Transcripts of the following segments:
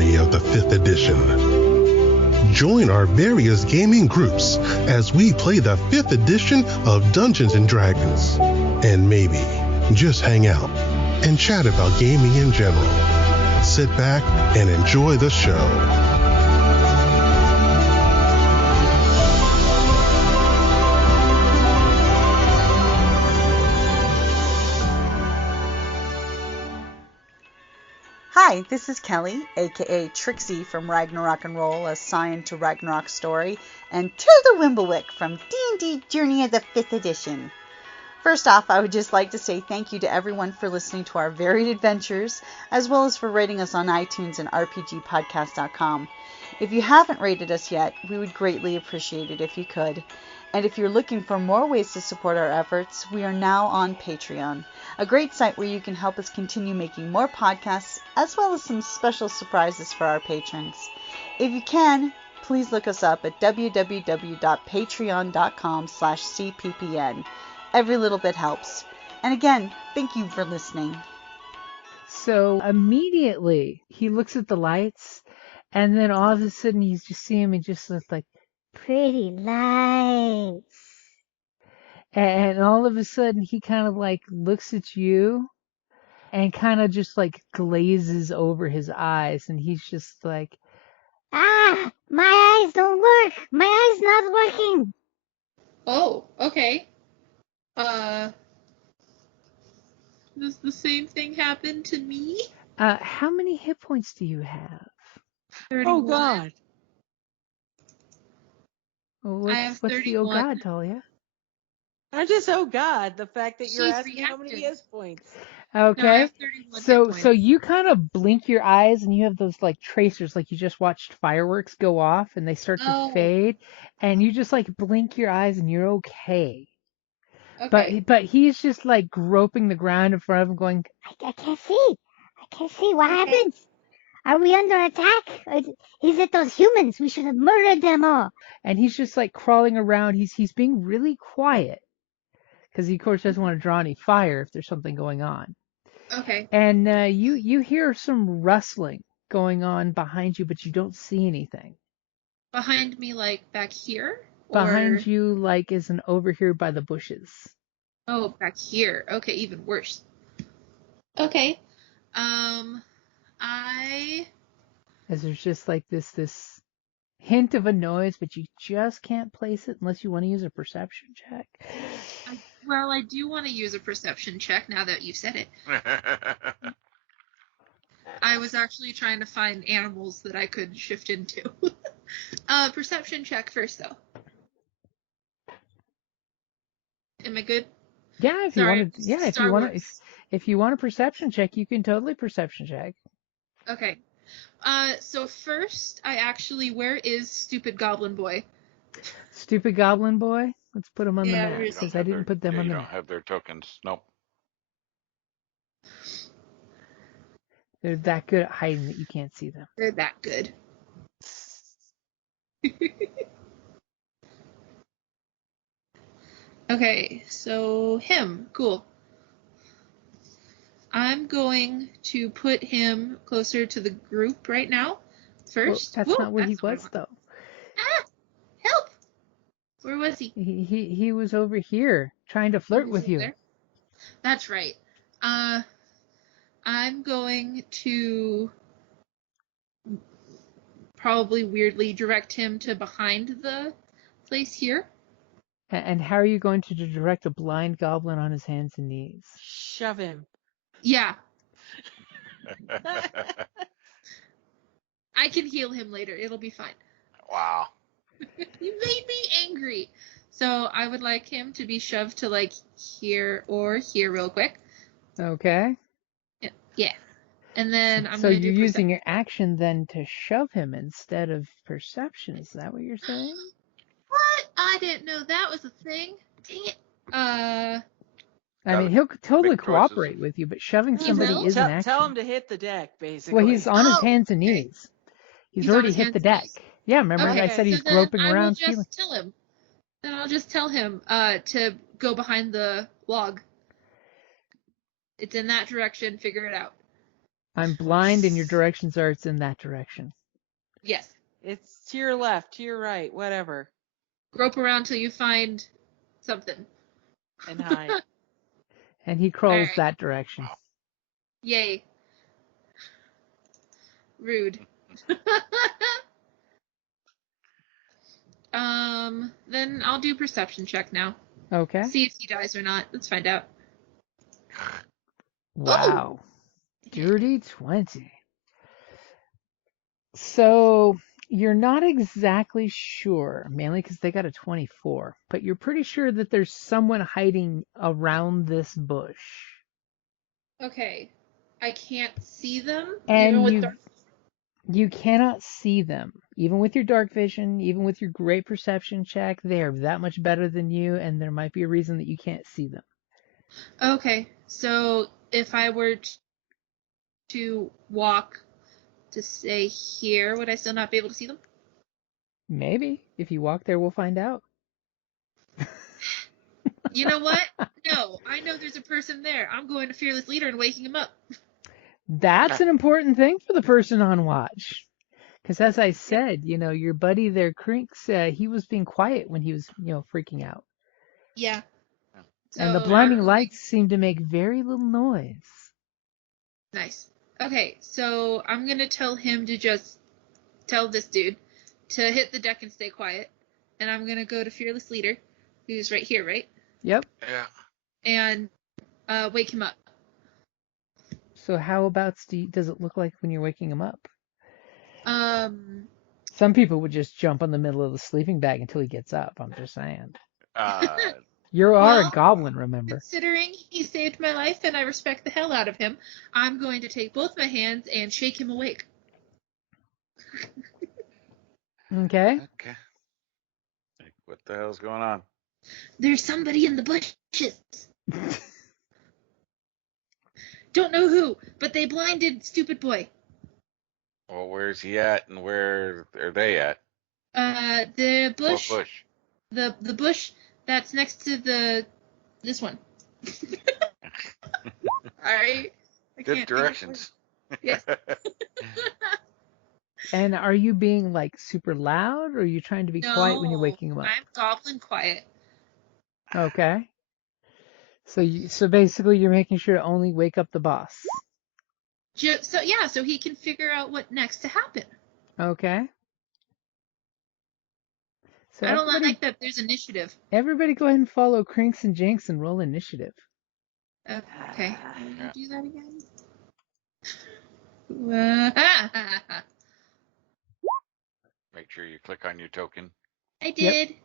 journey of the 5th edition. Join our various gaming groups as we play the 5th edition of Dungeons & Dragons. And maybe just hang out and chat about gaming in general. Sit back and enjoy the show. Hi, this is Kelly, aka Trixie from Ragnarok and Roll, assigned to Ragnarok Story, and Tilda Wimblewick from D&D Journey of the 5th Edition. First off, I would just like to say thank you to everyone for listening to our varied adventures, as well as for rating us on iTunes and RPGpodcast.com. If you haven't rated us yet, we would greatly appreciate it if you could. And if you're looking for more ways to support our efforts, we are now on Patreon, a great site where you can help us continue making more podcasts, as well as some special surprises for our patrons. If you can, please look us up at www.patreon.com/cppn. Every little bit helps. And again, thank you for listening. So immediately he looks at the lights, and then all of a sudden you just see him and just looks like, pretty lights. And all of a sudden he kind of like looks at you and kind of just like glazes over his eyes, and he's just like, my eyes don't work. My eyes not working. Oh, okay. Does the same thing happen to me? how many hit points do you have? 31. Oh, God. Well, I have what's the 31. oh God, Talia? I just, oh God, the fact that you're She's asking how many reacting. hit points. Okay. No, I have 31 So hit points. you kind of blink your eyes and you have those like tracers, like you just watched fireworks go off and they start to fade, and you just like blink your eyes and you're okay. Okay. But he's just like groping the ground in front of him, going, I can't see. What happens? Are we under attack? Is it those humans? We should have murdered them all. and he's just like crawling around. He's being really quiet because he of course doesn't want to draw any fire if there's something going on. Okay. And you hear some rustling going on behind you, but you don't see anything. Behind me, like back here? Behind you, like, is an over here by the bushes. Oh, back here. Okay, even worse. Okay. As there's just like this hint of a noise, but you just can't place it unless you want to use a perception check. Well, I do want to use a perception check now that you said it. I was actually trying to find animals that I could shift into. Perception check first, though. Am I good? Yeah, if you want a perception check, you can totally perception check. Okay. So first, where is Stupid Goblin Boy? Stupid Goblin Boy? Let's put him on the map, where is he? because I didn't put them on the You don't map. have their tokens. Nope. They're that good at hiding that you can't see them. They're that good. Okay, so him. Cool. I'm going to put him closer to the group right now. First. Well, that's not where he was, though. Ah! Help! Where was he? He was over here trying to flirt with you. There? That's right. I'm going to probably weirdly direct him to behind the place here. And how are you going to direct a blind goblin on his hands and knees? Shove him. Yeah. I can heal him later. It'll be fine. Wow. You made me angry. So I would like him to be shoved to like here or here real quick. Okay. Yeah. And then I'm so going to you're using your action then to shove him instead of perception. Is that what you're saying? What? I didn't know that was a thing. Dang it. I mean, he'll totally cooperate with you, but shoving somebody is an action. Tell him to hit the deck, basically. Well, he's on his hands and knees. He's already hit the deck. Yeah, remember I said he's groping around. Then I'll just tell him to go behind the log. It's in that direction. Figure it out. I'm blind, and your directions are it's in that direction. Yes. It's to your left, to your right, whatever. Grope around till you find something. And hide. And he crawls Alright. that direction. Wow. Yay. Rude. Then I'll do perception check now. Okay. See if he dies or not. Let's find out. Wow. Dirty 20. So you're not exactly sure, mainly because they got a 24, but you're pretty sure that there's someone hiding around this bush. Okay. I can't see them, And even with dark. you cannot see them. Even with your dark vision, even with your great perception check, they're that much better than you, and there might be a reason that you can't see them. Okay. So if I were to walk to say here, would I still not be able to see them? Maybe. If you walk there, we'll find out. You know what? No, I know there's a person there. I'm going to Fearless Leader and waking him up. That's an important thing for the person on watch. Because as I said, your buddy there, Clinks, he was being quiet when he was, freaking out. Yeah. And the So blinding lights seem to make very little noise. Nice. Okay, so I'm gonna tell him to just tell this dude to hit the deck and stay quiet. And I'm gonna go to Fearless Leader, who's right here, right? Yep. Yeah. And wake him up. So how about does it look like when you're waking him up? Some people would just jump on the middle of the sleeping bag until he gets up. I'm just saying. You are a goblin, remember? Considering he saved my life and I respect the hell out of him, I'm going to take both my hands and shake him awake. Okay. Okay. Like, what the hell's going on? There's somebody in the bushes. Don't know who, but they blinded stupid boy. Well, where's he at, and where are they at? The bush. What bush? The bush that's next to this one. Alright. Good directions. Yes. And are you being like super loud, or are you trying to be quiet when you're waking him up? I'm goblin quiet. Okay. So basically you're making sure to only wake up the boss. So he can figure out what next to happen. Okay. So I don't like that there's initiative. Everybody go ahead and follow Clinks and Jinxs and roll initiative. Okay. Yeah. Do that again. Make sure you click on your token. I did. Yep.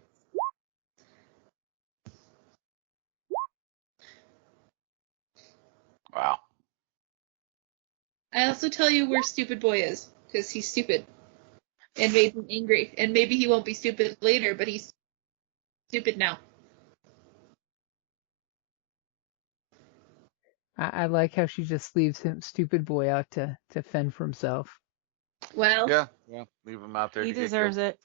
Wow. I also tell you where stupid boy is, because he's stupid. And made him angry. And maybe he won't be stupid later, but he's stupid now. I like how she just leaves him, stupid boy, out to fend for himself. Well. Yeah, leave him out there. He deserves it.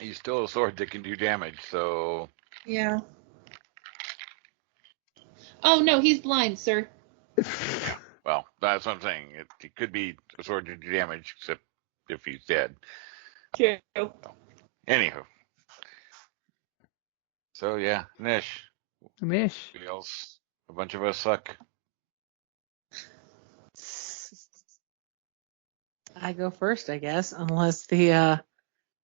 He's still a sword that can do damage, so. Yeah. Oh, no, he's blind, sir. Well, that's what I'm saying. It could be a sword to do damage, except if he's dead. True. So, anywho. So, yeah, Nish. Feels a bunch of us suck. I go first, I guess, unless the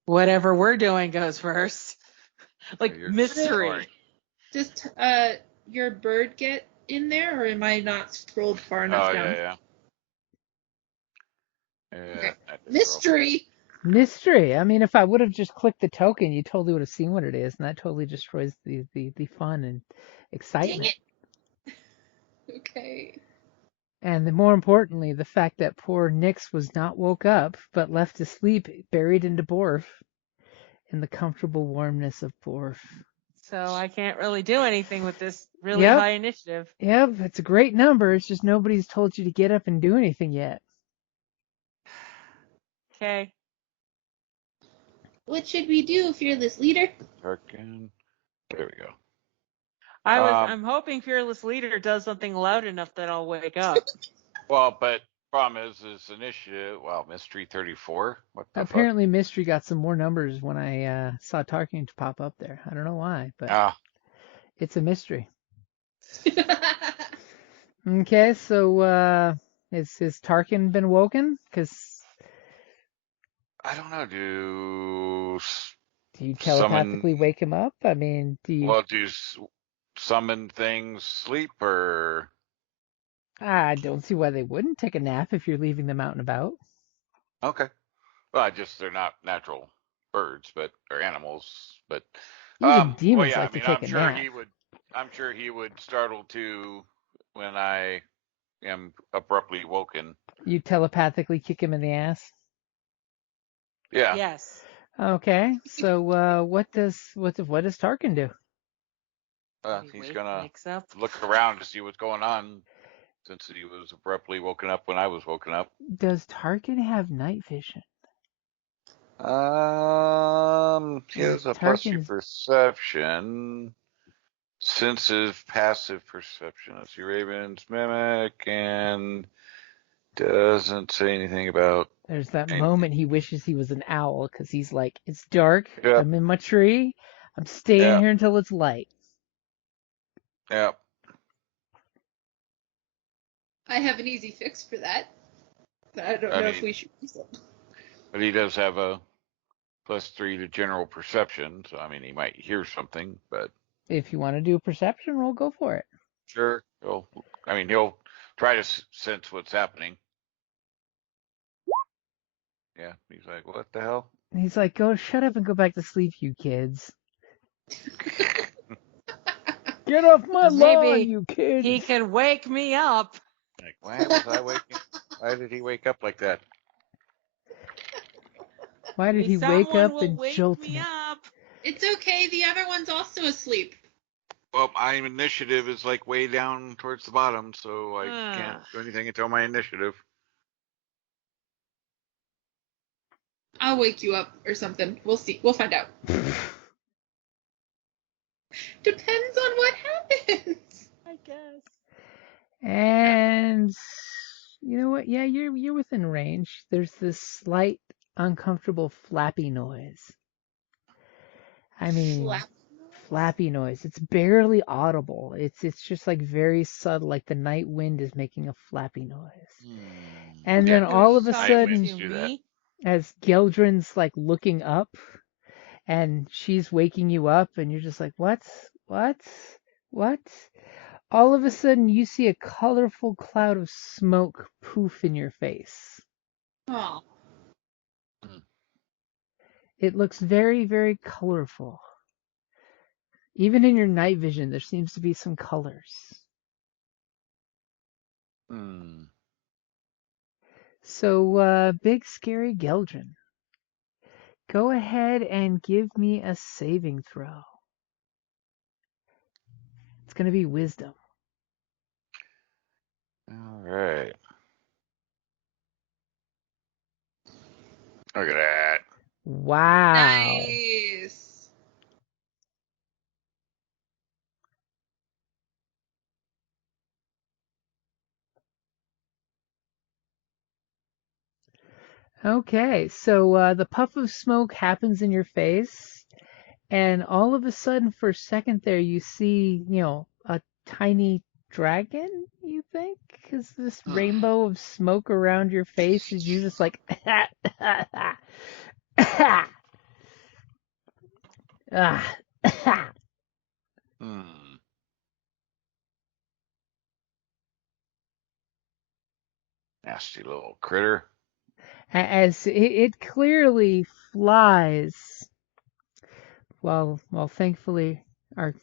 whatever we're doing goes first. Like mystery. Just your bird get in there, or am I not scrolled far enough down? Yeah. Okay. Mystery. Mystery. I mean, if I would have just clicked the token, you totally would have seen what it is, and that totally destroys the fun and excitement. Dang it. Okay. And more importantly, the fact that poor Nyx was not woke up, but left to sleep, buried into Borf, in the comfortable warmness of Borf. So I can't really do anything with this really high initiative. Yep, it's a great number. It's just nobody's told you to get up and do anything yet. Okay. What should we do, Fearless Leader? Token. There we go. I'm hoping Fearless Leader does something loud enough that I'll wake up. Well, but problem is initiative. Wow, Mystery 34. What the Apparently, Mystery got some more numbers when I saw Tarkin pop up there. I don't know why, but it's a mystery. Okay, so has Tarkin been woken? Because I don't know. Do you telepathically wake him up? I mean, do you? Well, do summon things sleep or? I don't see why they wouldn't take a nap if you're leaving them out and about. Okay. Well, they're not natural birds, or animals, but even demons well, yeah, like to take a nap. I'm sure he would startle too when I am abruptly woken. You telepathically kick him in the ass? Yeah. Yes. Okay. So what does Tarkin do? He's gonna look around to see what's going on, since he was abruptly woken up when I was woken up. Does Tarkin have night vision? He has a +2 perception. Sensitive passive perception. Let's see, Raven's mimic, and doesn't say anything about. There's that moment he wishes he was an owl because he's like, it's dark. Yep. I'm in my tree. I'm staying here until it's light. Yep. I have an easy fix for that, but I don't know if we should use it. But he does have a +3 to general perception, so I mean he might hear something. But if you want to do a perception roll, go for it. Sure. He'll try to sense what's happening. Yeah, he's like, what the hell? He's like, go shut up and go back to sleep, you kids. Get off my lawn, you kids. He can wake me up. Like, why was I waking? Why did he wake up like that? Why did he wake up and jolt me? It's okay. The other one's also asleep. Well, my initiative is like way down towards the bottom, so I can't do anything until my initiative. I'll wake you up or something. We'll see. We'll find out. Depends on what happens, I guess. And you know what? Yeah, you're within range. There's this slight uncomfortable flappy noise. I mean, flappy noise. It's barely audible. It's just like very subtle, like the night wind is making a flappy noise. And then all of a sudden, as Geldran's like looking up, and she's waking you up, and you're just like, what? All of a sudden, you see a colorful cloud of smoke poof in your face. Oh. It looks very, very colorful. Even in your night vision, there seems to be some colors. So, big scary Geldran, go ahead and give me a saving throw. It's going to be wisdom. All right. Look at that. Wow. Nice. Okay, so the puff of smoke happens in your face, and all of a sudden, for a second there, you see, a tiny dragon, you think? Because this rainbow of smoke around your face is you just like, Nasty little critter. As it clearly flies. Well, thankfully, our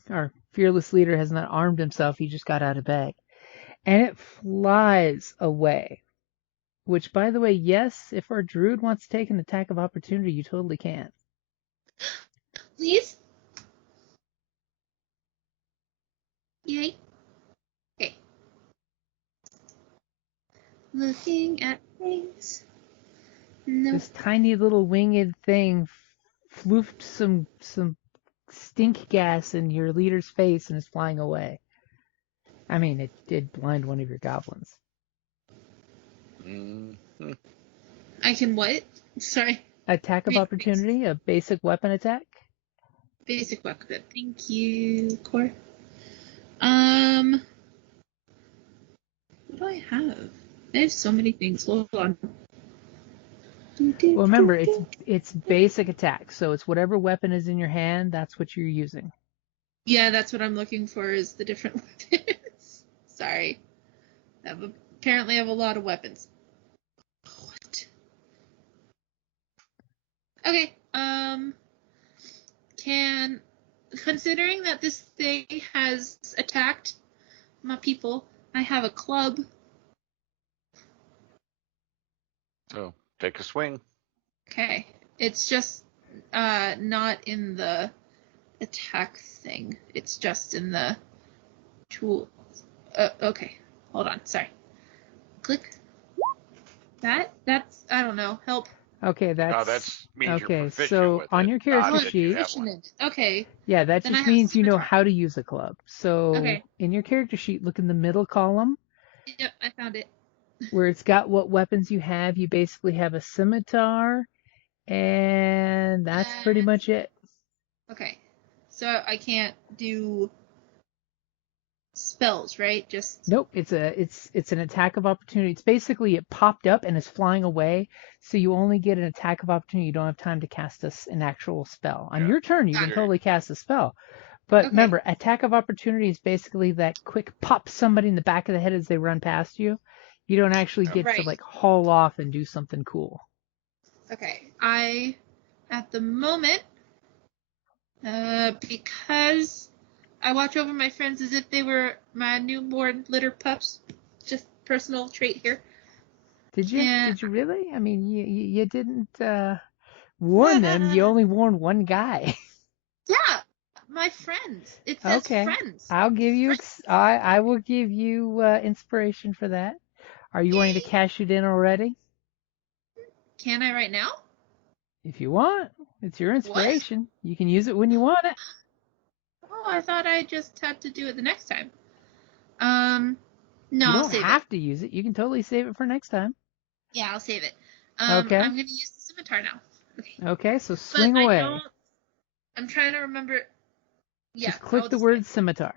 fearless leader has not armed himself. He just got out of bed. And it flies away. Which, by the way, yes, if our druid wants to take an attack of opportunity, you totally can. Please? Yay. Okay. Looking at things. This tiny little winged thing floofed some stink gas in your leader's face and is flying away. I mean, it did blind one of your goblins. Mm-hmm. I can what? Sorry. Attack of opportunity, a basic weapon attack. Basic weapon. Thank you, Core. What do I have? I have so many things. Hold on. Well, remember, it's basic attack, so it's whatever weapon is in your hand, that's what you're using. Yeah, that's what I'm looking for, is the different weapons. Sorry. Apparently I have a lot of weapons. What? Okay, considering that this thing has attacked my people, I have a club. So, take a swing. Okay. It's just not in the attack thing. It's just in the tool. Okay. Hold on. Sorry. Click. That's I don't know. Help. Okay, that's means okay. You're proficient So with on it, your character sheet, okay. Yeah, that then just means you know how to use a club. So okay. in your character sheet, look in the middle column. Yep, I found it. Where it's got what weapons you have. You basically have a scimitar, and that's pretty much it. Okay. So I can't do spells, right? Just Nope, it's an attack of opportunity. It's basically it popped up and is flying away, so you only get an attack of opportunity. You don't have time to cast an actual spell. On your turn, you can totally cast a spell. But remember, attack of opportunity is basically that quick pop somebody in the back of the head as they run past you. You don't actually get to like haul off and do something cool. Okay. At the moment, because I watch over my friends as if they were my newborn litter pups. Just personal trait here. Did you? Did you really? I mean, you didn't warn them. You only warned one guy. Yeah, my friends. It says friends. I'll give you. I will give you inspiration for that. Are you wanting to cash it in already? Can I right now? If you want, it's your inspiration. What? You can use it when you want it. Oh, I thought I just had to do it the next time. No, you I'll don't save have to use it. You can totally save it for next time. Yeah, I'll save it. Okay. I'm going to use the scimitar now. Okay, so swing away. I'm trying to remember. Yeah. Just click the word scimitar.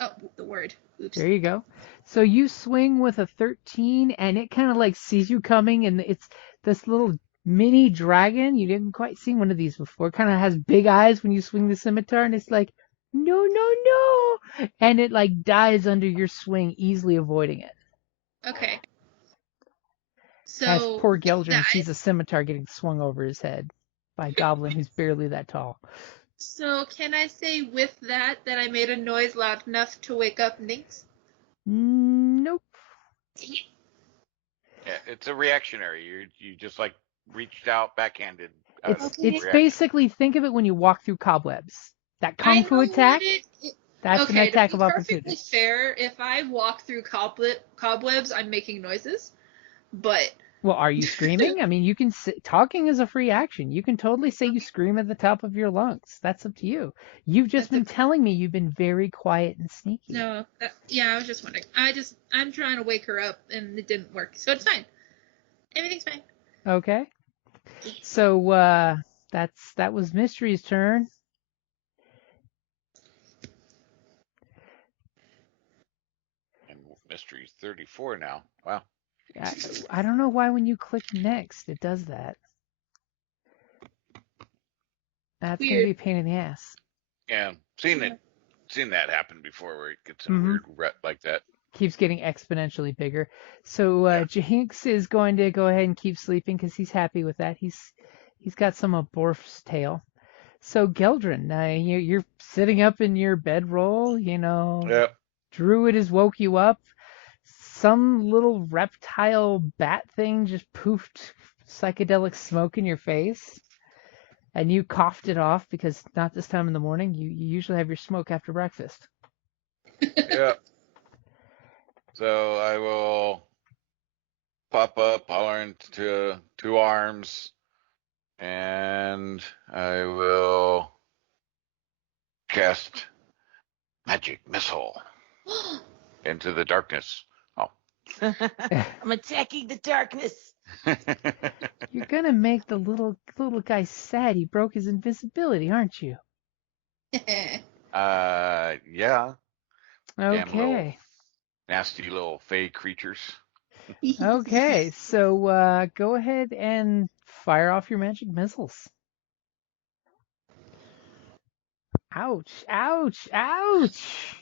Oh, the word. Oops. There you go. So you swing with a 13, and it kind of like sees you coming, and it's this little mini dragon. You didn't quite see one of these before. Kind of has big eyes when you swing the scimitar, and it's like, no, no, no, and it like dies under your swing, easily avoiding it. Okay. So as poor Geldran sees a scimitar getting swung over his head by a goblin who's barely that tall. So can I say with that I made a noise loud enough to wake up Ninx? Nope. Yeah, it's a reactionary. You just like reached out backhanded. It's basically, think of it when you walk through cobwebs. That kung fu attack. That's an attack of opportunity. To be perfectly fair, if I walk through cobwebs, I'm making noises. But well, are you screaming? I mean, you can talking is a free action. You can totally say you scream at the top of your lungs. That's up to you. You've just been telling me you've been very quiet and sneaky. No, I was just wondering. I'm trying to wake her up and it didn't work, so it's fine. Everything's fine. Okay. So that was Mystery's turn. And Mystery's 34 now. Wow. I don't know why when you click next it does that. That's going to be a pain in the ass. Yeah, seen that happen before where it gets in a weird rut like that. Keeps getting exponentially bigger. So Jinx is going to go ahead and keep sleeping because he's happy with that. He's got some of Borf's tail. So Geldran, you're sitting up in your bedroll, Yep. Druid has woke you up. Some little reptile bat thing just poofed psychedelic smoke in your face. And you coughed it off because not this time in the morning. You usually have your smoke after breakfast. Yep. So I will pop up, holler into 2 arms, and I will cast magic missile into the darkness. Oh. I'm attacking the darkness. You're gonna make the little guy sad. He broke his invisibility, aren't you? Yeah. Damn little Okay. nasty little fey creatures. Okay, so go ahead and fire off your magic missiles. Ouch, ouch, ouch!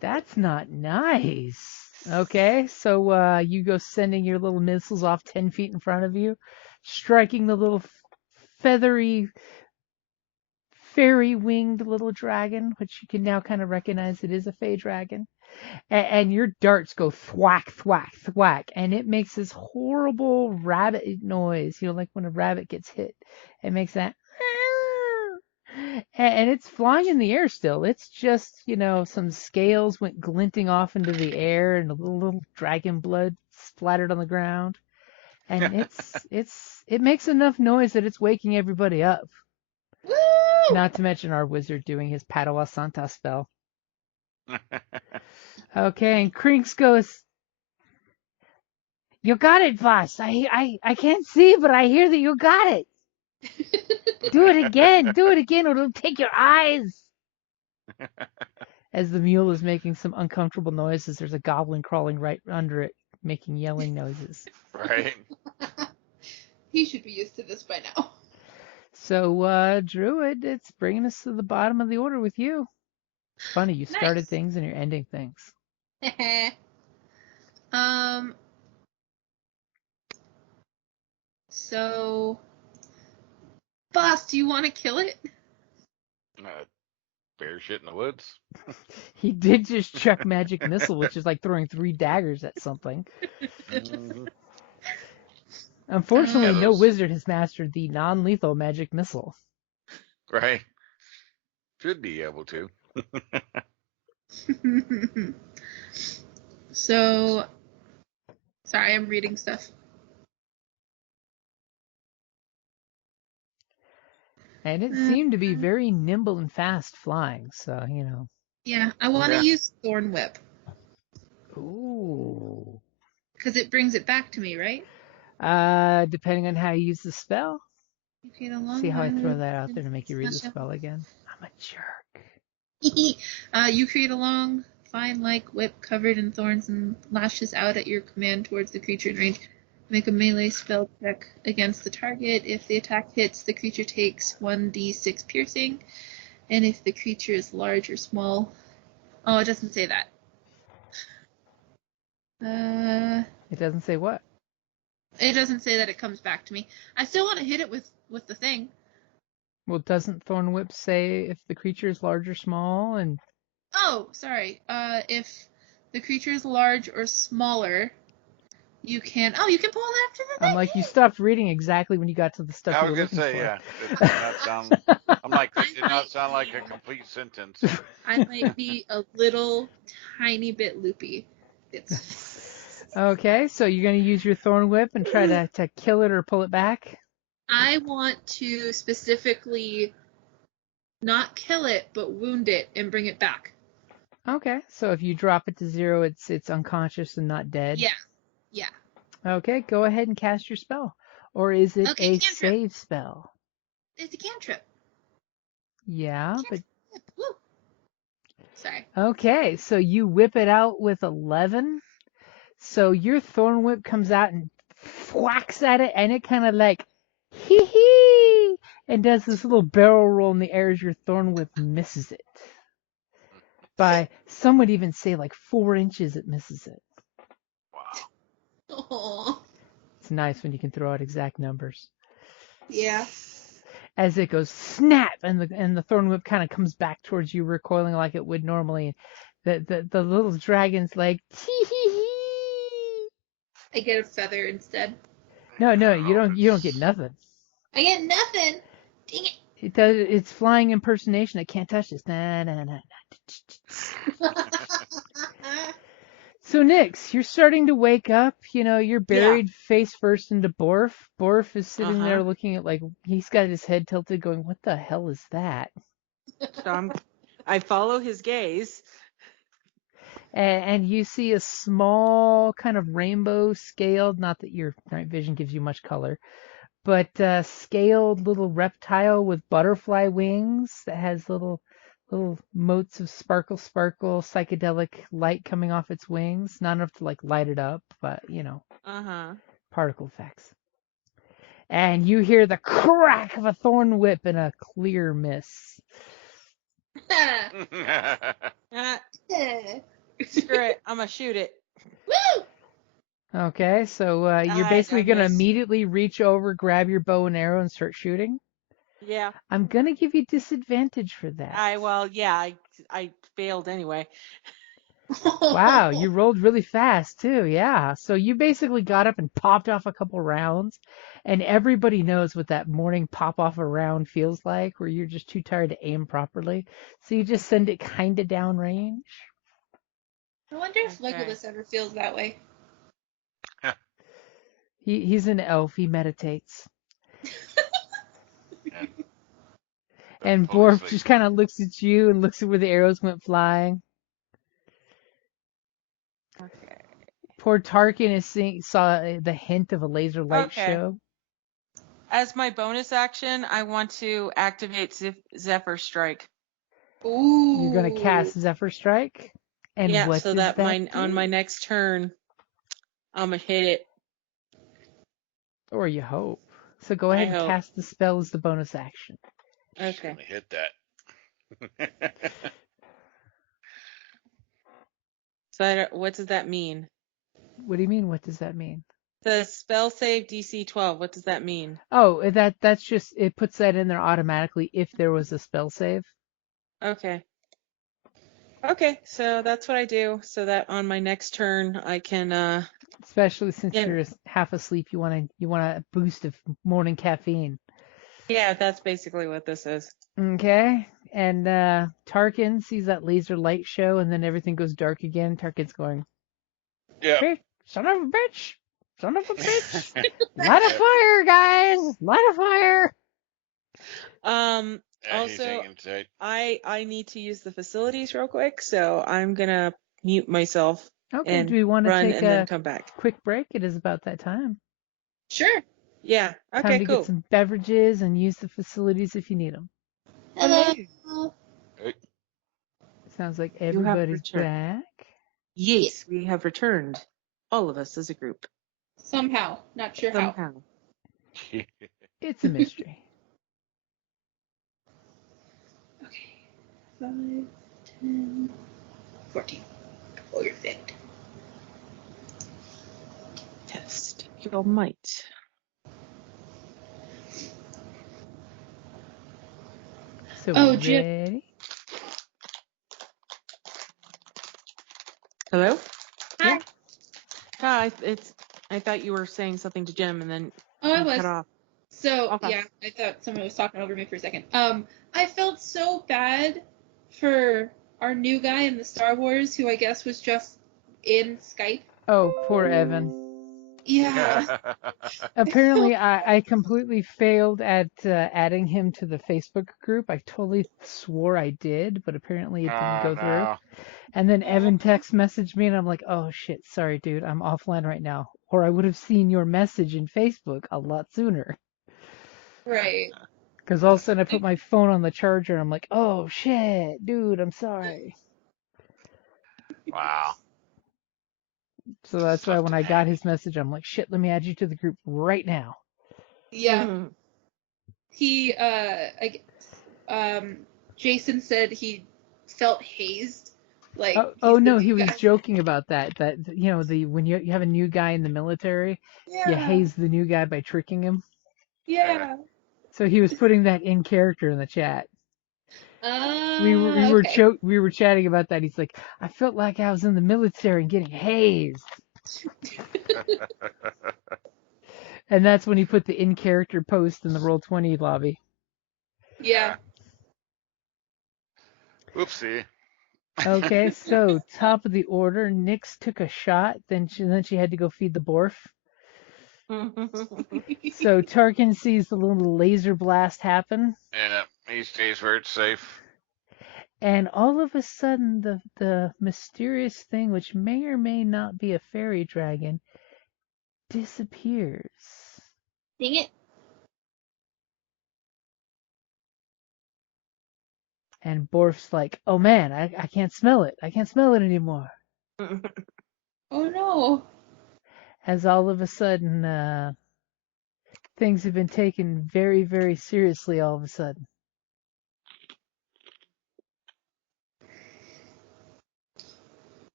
That's not nice. Okay, so you go sending your little missiles off 10 feet in front of you, striking the little feathery, fairy-winged little dragon, which you can now kind of recognize it is a fey dragon. And your darts go thwack, thwack, thwack, and it makes this horrible rabbit noise, like when a rabbit gets hit. It makes that. And it's flying in the air still. It's just, some scales went glinting off into the air and a little dragon blood splattered on the ground. And it makes enough noise that it's waking everybody up. Woo! Not to mention our wizard doing his Padua Santa spell. Okay, and Crinks goes, "You got it, boss. I can't see, but I hear that you got it. Do it again, or it'll take your eyes." As the mule is making some uncomfortable noises, there's a goblin crawling right under it, making yelling noises. Right. He should be used to this by now. So, Druid, it's bringing us to the bottom of the order with you. It's funny, you started Nice. things and you're ending things. So, boss, do you want to kill it? Bear shit in the woods. He did just chuck magic missile, which is like throwing 3 daggers at something. Unfortunately, no wizard has mastered the non-lethal magic missile. Right. Should be able to. So, sorry, I'm reading stuff. And it seemed to be very nimble and fast flying, so, Yeah, I want to use Thorn Whip. Ooh. Because it brings it back to me, right? Depending on how you use the spell. You create a long See how I throw whip that out there to make you read the slash spell again? I'm a jerk. You create a long, vine-like whip covered in thorns and lashes out at your command towards the creature in range. Make a melee spell check against the target. If the attack hits, the creature takes 1d6 piercing. And if the creature is large or small... Oh, it doesn't say that. It doesn't say what? It doesn't say that it comes back to me. I still want to hit it with the thing. Well, doesn't Thorn Whip say if the creature is large or small? And Oh, sorry. If the creature is large or smaller, you can pull it after the thing. I'm like, you stopped reading exactly when you got to the stuff you were looking for. Yeah. It did not sound, I'm like, that did not sound like a complete sentence. I might be a little tiny bit loopy. Okay, so you're going to use your Thorn Whip and try to kill it or pull it back? I want to specifically not kill it, but wound it and bring it back. Okay, so if you drop it to 0, it's unconscious and not dead? Yeah. Okay, go ahead and cast your spell. Or is it a cantrip. save spell? It's a cantrip. Yeah, but... Woo. Sorry. Okay, so you whip it out with 11. So your Thorn Whip comes out and whacks at it, and it kind of like, hee, and does this little barrel roll in the air as your Thorn Whip misses it. By, some would even say like 4 inches it misses it. Wow. Aww. It's nice when you can throw out exact numbers. Yeah. As it goes snap, and the Thorn Whip kind of comes back towards you, recoiling like it would normally. The little dragon's like, tee-hee-hee. I get a feather instead. No, you don't get nothing. I get nothing. Dang it. It's flying impersonation. It can't touch this. Nah. So, Nix, you're starting to wake up. You're buried face first into Borf. Borf is sitting there looking at, he's got his head tilted going, what the hell is that? So I follow his gaze. And you see a small kind of rainbow scaled, not that your night vision gives you much color, but scaled little reptile with butterfly wings that has little motes of sparkle psychedelic light coming off its wings. Not enough to light it up, but particle effects. And you hear the crack of a thorn whip in a clear miss. Screw it, I'm gonna shoot it. Woo! Okay, so you're basically gonna immediately reach over, grab your bow and arrow, and start shooting. Yeah. I'm gonna give you disadvantage for that. I failed anyway. Wow, you rolled really fast too. Yeah. So you basically got up and popped off a couple rounds, and everybody knows what that morning pop off a round feels like, where you're just too tired to aim properly. So you just send it kind of downrange. I wonder if Legolas ever feels that way. He's an elf. He meditates. And Borf just kind of looks at you and looks at where the arrows went flying. Okay. Poor Tarkin saw the hint of a laser light show. As my bonus action, I want to activate Zephyr Strike. Ooh. You're going to cast Zephyr Strike? And what so does that on my next turn, I'm going to hit it. Or you hope. So go ahead and cast the spell as the bonus action. Okay. Gonna hit that. So what does that mean? What do you mean? What does that mean? The spell save DC 12. What does that mean? Oh, that's just, it puts that in there automatically if there was a spell save. Okay. Okay, so that's what I do, so that on my next turn I can especially since you're half asleep, you want a boost of morning caffeine. Yeah, that's basically what this is. Okay. And Tarkin sees that laser light show, and then everything goes dark again. Tarkin's going, yeah, son of a bitch, son of a bitch, light a fire, guys, light a fire. Also, I need to use the facilities real quick, so I'm gonna mute myself. Okay. And do we want to run take and then come back? Quick break? It is about that time. Sure. Yeah. Okay. Time to cool. get some beverages and use the facilities if you need them. Hello. Hey. Sounds like everybody's back. Yes, we have returned. All of us as a group. Somehow. Not sure how. It's a mystery. Okay. 5, 10, 14. Oh, you're fit. Test your might. So ready? Jim. Hello? Hi. Yeah. Hi. I thought you were saying something to Jim and then I was. cut off. So yeah, I thought someone was talking over me for a second. I felt so bad for our new guy in the Star Wars, who I guess was just in Skype. Oh, poor Evan. Yeah. Apparently, I completely failed at adding him to the Facebook group. I totally swore I did, but apparently it didn't go through. And then Evan text messaged me, and I'm like, oh shit, sorry, dude, I'm offline right now. Or I would have seen your message in Facebook a lot sooner. Right. Because all of a sudden I put my phone on the charger, and I'm like, oh shit, dude, I'm sorry. Wow. So that's why when I got his message, I'm like, shit, let me add you to the group right now. Yeah. Mm-hmm. He, Jason said he felt hazed. Like. Oh no, he was joking about that. That when you have a new guy in the military, you haze the new guy by tricking him. Yeah. So he was putting that in character in the chat. We were chatting about that. He's like, I felt like I was in the military and getting hazed. And that's when he put the in character post in the Roll20 lobby. Yeah. Oopsie. Okay, so top of the order, Nyx took a shot, then she had to go feed the Borf. So Tarkin sees the little laser blast happen. Yeah, he stays where it's safe. And all of a sudden, the mysterious thing, which may or may not be a fairy dragon, disappears. Dang it. And Borf's like, oh man, I can't smell it. I can't smell it anymore. Oh no. As all of a sudden, things have been taken very, very seriously all of a sudden.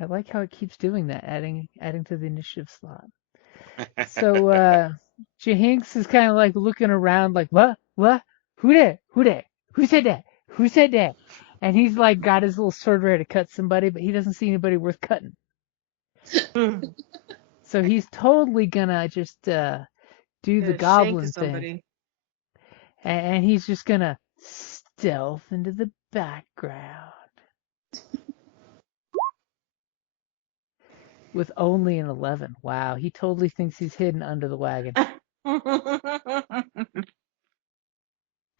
I like how it keeps doing that, adding to the initiative slot. So Jinx is kind of like looking around like, what? Who that? Who said that? And he's like got his little sword ready to cut somebody, but he doesn't see anybody worth cutting. So he's totally gonna just do the goblin thing. And he's just gonna stealth into the background. With only an 11. Wow, he totally thinks he's hidden under the wagon.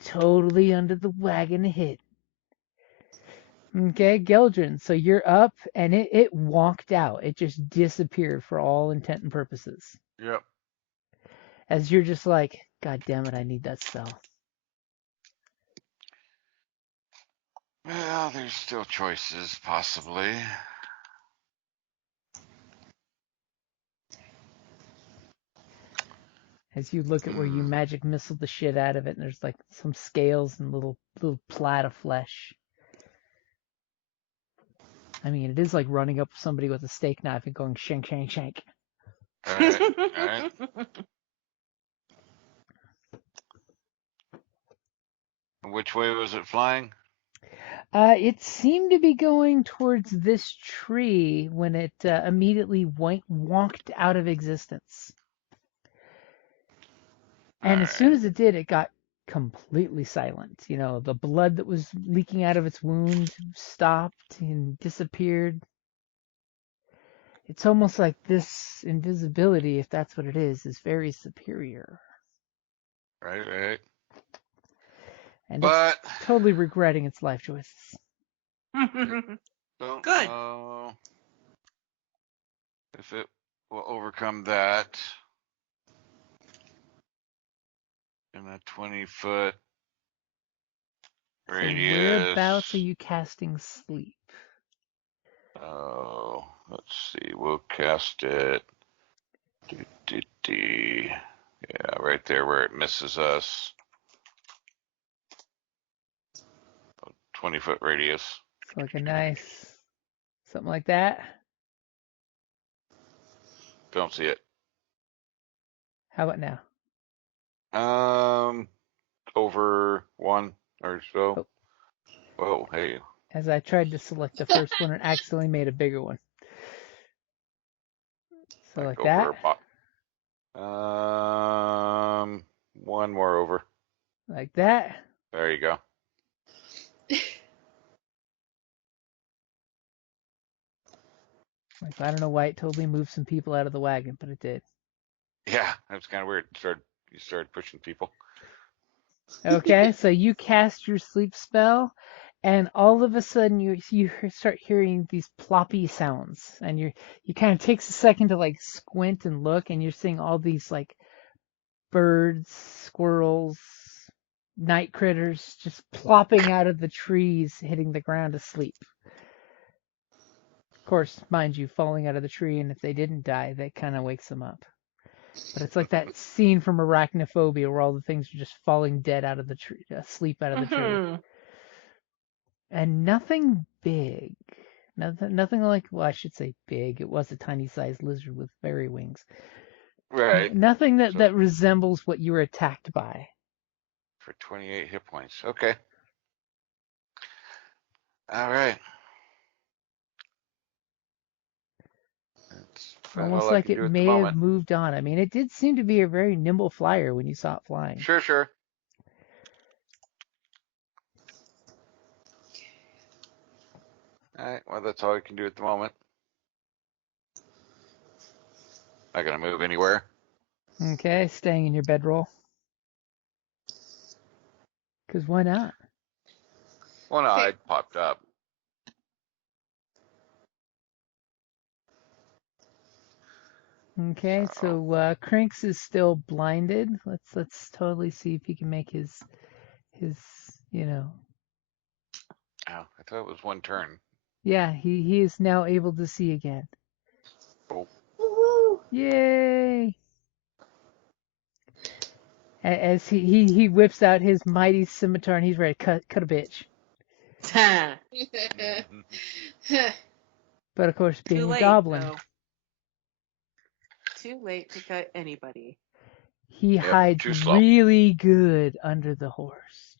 Totally under the wagon hidden. Okay, Geldran, so you're up, and it walked out. It just disappeared for all intent and purposes. Yep. As you're just like, God damn it, I need that spell. Well, there's still choices, possibly. As you look at where you magic missile the shit out of it, and there's like some scales and little plat of flesh. I mean, it is like running up somebody with a steak knife and going shank, shank, shank. All right. Which way was it flying? It seemed to be going towards this tree when it immediately walked out of existence. And as soon as it did, it got completely silent. You know, the blood that was leaking out of its wound stopped and disappeared. It's almost like this invisibility, if that's what it is very superior. Right. And it's totally regretting its life choices. Don't know if it will overcome that in a 20-foot radius. So whereabouts are you casting sleep? Oh, let's see. We'll cast it. Yeah, right there where it misses us. 20-foot radius. So like a nice, something like that. Don't see it. How about now? Over one or so. Oh, hey. As I tried to select the first one and accidentally made a bigger one. So like that. One more over. Like that. There you go. Like, I don't know why it totally moved some people out of the wagon, but it did. Yeah, that's kind of weird. You started pushing people. Okay, so you cast your sleep spell, and all of a sudden you start hearing these ploppy sounds, and you kind of takes a second to like squint and look, and you're seeing all these like birds, squirrels, night critters just plopping out of the trees, hitting the ground asleep. Of course, mind you, falling out of the tree, and if they didn't die, that kind of wakes them up. But it's like that scene from Arachnophobia where all the things are just falling dead out of the tree, asleep out of the tree. And nothing big. Nothing like, well, I should say big. It was a tiny sized lizard with fairy wings. Right. Nothing that resembles what you were attacked by. For 28 hit points. Okay. All right. Almost like it may have moved on. I mean, it did seem to be a very nimble flyer when you saw it flying. Sure. Alright, well, that's all I can do at the moment. Not gonna move anywhere. Okay, staying in your bedroll. Because why not? Well, no, I popped up. Okay, so Crinks is still blinded. Let's totally see if he can make his Oh, I thought it was one turn. Yeah, he is now able to see again. Oh. Woo-hoo. Yay! As he whips out his mighty scimitar and he's ready to cut a bitch. But of course, being Too a late, goblin, though. Too late to cut anybody. he hides too slow. really good under the horse.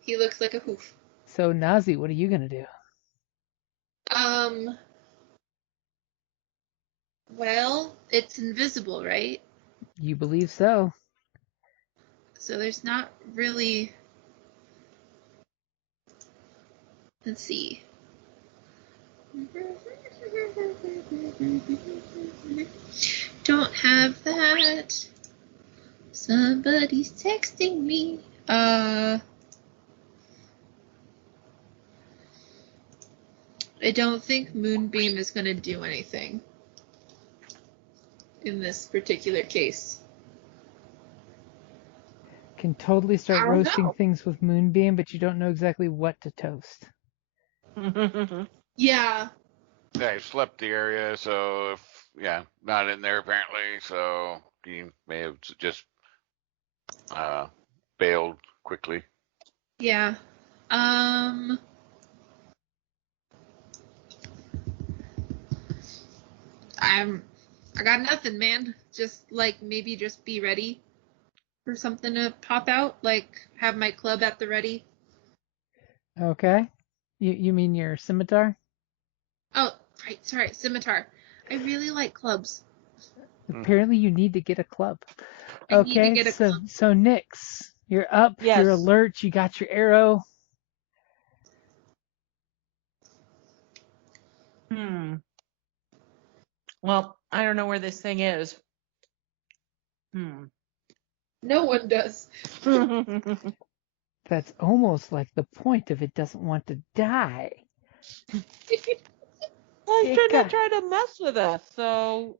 He looks like a hoof. So Nazi, what are you gonna do? Well, it's invisible, right? You believe so? So there's not really. Let's see. Don't have that. Somebody's texting me. I don't think Moonbeam is going to do anything in this particular case. Can totally start I don't roasting know. things with Moonbeam, but you don't know exactly what to toast. Yeah. Yeah, he slept the area, so not in there apparently, so he may have just bailed quickly. Yeah. I got nothing, man. Just maybe just be ready for something to pop out. Have my club at the ready. Okay. You mean your scimitar? Oh, right. Sorry, scimitar. I really like clubs. Apparently you need to get a club. I need to Okay, get a club. so Nyx, you're up, Yes. you're alert, you got your arrow. Well, I don't know where this thing is. No one does. That's almost like the point of it doesn't want to die. Well, it shouldn't try to mess with us, so,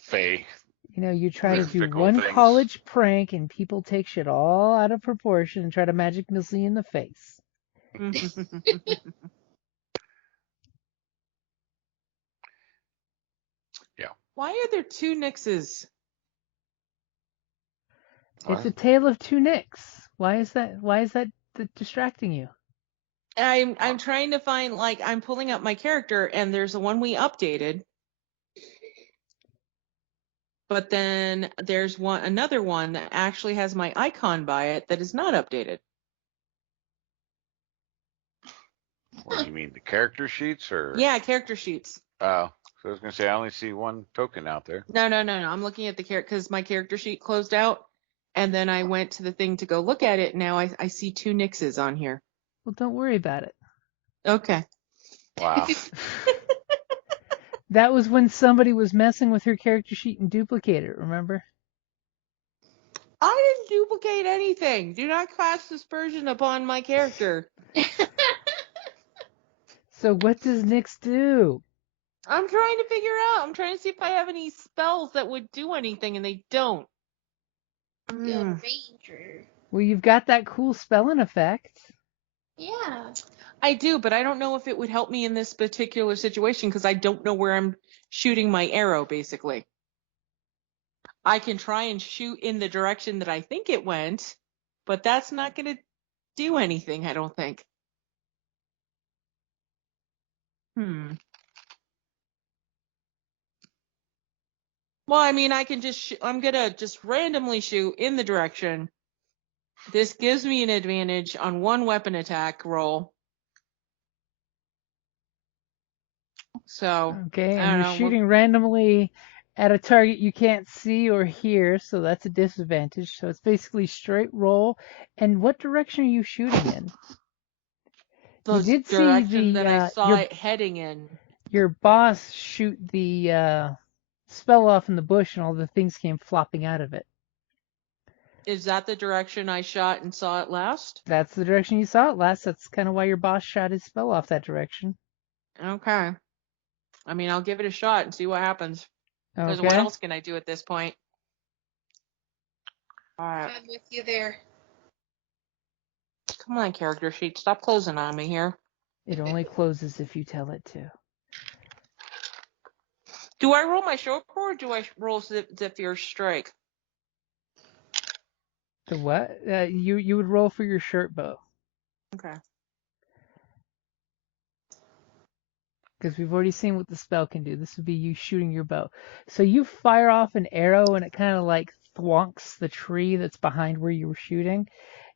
Faye. You try to do Fickle one things. college prank and people take shit all out of proportion and try to magic missile you in the face. Yeah. Why are there two Nyxes? It's a tale of two Nyx. Why is that distracting you? I'm trying to find, I'm pulling up my character, and there's the one we updated. But then there's another one that actually has my icon by it that is not updated. What do you mean, the character sheets or? Yeah, character sheets. Oh, so I was gonna say I only see one token out there. No. I'm looking at the character because my character sheet closed out, and then I went to the thing to go look at it. Now I see two Nyxes on here. Well, don't worry about it. Okay. Wow. That was when somebody was messing with her character sheet and duplicated it, remember? I didn't duplicate anything. Do not cast dispersion upon my character. So what does Nyx do? I'm trying to figure out. I'm trying to see if I have any spells that would do anything, and they don't. Ranger. Well, you've got that cool spelling effect. Yeah. I do, but I don't know if it would help me in this particular situation because I don't know where I'm shooting my arrow, basically. I can try and shoot in the direction that I think it went, but that's not going to do anything, I don't think. Well, I mean, I can I'm going to just randomly shoot in the direction. This gives me an advantage on one weapon attack roll. So, okay, I and don't you're know. shooting randomly at a target you can't see or hear, so that's a disadvantage. So it's basically straight roll. And what direction are you shooting in? The You did see direction that I saw it heading in. Your boss shoot the spell off in the bush, and all the things came flopping out of it. Is that the direction I shot and saw it last? That's the direction you saw it last. That's kind of why your boss shot his spell off that direction. Okay. I mean, I'll give it a shot and see what happens. Because Okay. what else can I do at this point? Alright. I'm with you there. Come on, character sheet. Stop closing on me here. It only closes if you tell it to. Do I roll my short bow or do I roll Zephyr's Strike? The what? You would roll for your short bow. Okay. Because we've already seen what the spell can do. This would be you shooting your bow. So you fire off an arrow and it kind of like thwonks the tree that's behind where you were shooting.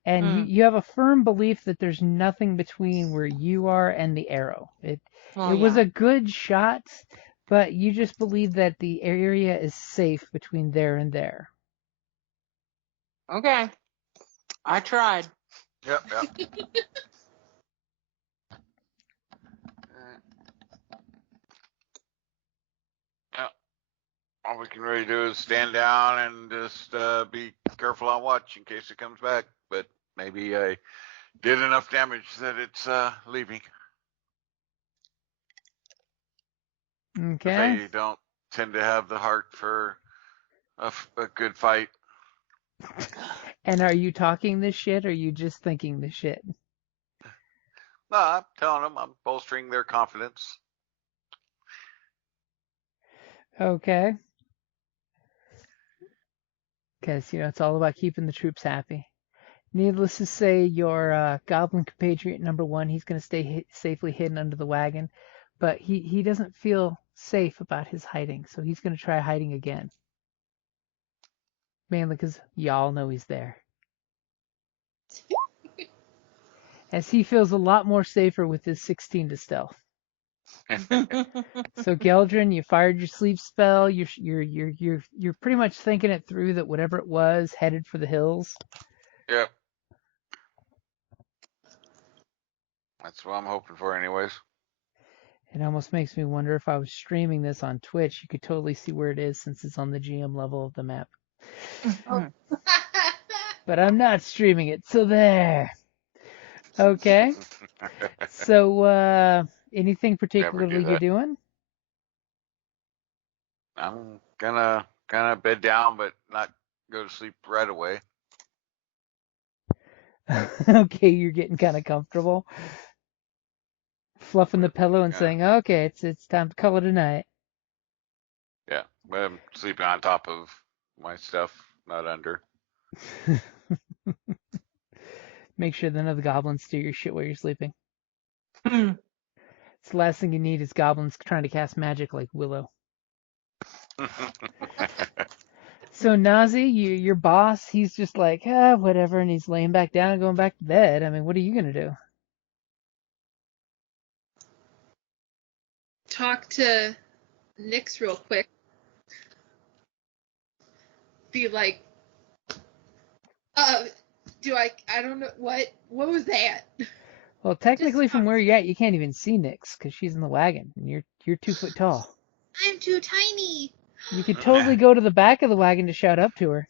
And you have a firm belief that there's nothing between where you are and the arrow. It was a good shot, but you just believe that the area is safe between there and there. Okay. I tried. Yep. All we can really do is stand down and just be careful on watch in case it comes back. But maybe I did enough damage that it's leaving. Okay. They don't tend to have the heart for a good fight. And are you talking this shit, or are you just thinking this shit? No, I'm telling them I'm bolstering their confidence. Okay. Because, it's all about keeping the troops happy. Needless to say, your goblin compatriot number 1, he's going to stay safely hidden under the wagon. But he doesn't feel safe about his hiding, so he's going to try hiding again. Mainly because y'all know he's there. As he feels a lot more safer with his 16 to stealth. So Geldran, you fired your sleep spell. You're pretty much thinking it through that whatever it was headed for the hills. Yep. That's what I'm hoping for, anyways. It almost makes me wonder if I was streaming this on Twitch, you could totally see where it is since it's on the GM level of the map. But I'm not streaming it, so there. Okay. So, anything particularly you're doing? I'm gonna kind of bed down, but not go to sleep right away. Okay, you're getting kind of comfortable. Fluffing the pillow and saying, okay, it's time to call it a night. Yeah, but I'm sleeping on top of my stuff, not under. Make sure none of the goblins steal your shit while you're sleeping. It's the last thing you need is goblins trying to cast magic like Willow. So Naze, your boss, he's just like, whatever, and he's laying back down and going back to bed. I mean, what are you gonna do? Talk to Nyx real quick. Be like, I don't know, what was that? Well, technically from where you're at, you can't even see Nyx because she's in the wagon, and you're 2 foot tall. I'm too tiny. You could totally go to the back of the wagon to shout up to her.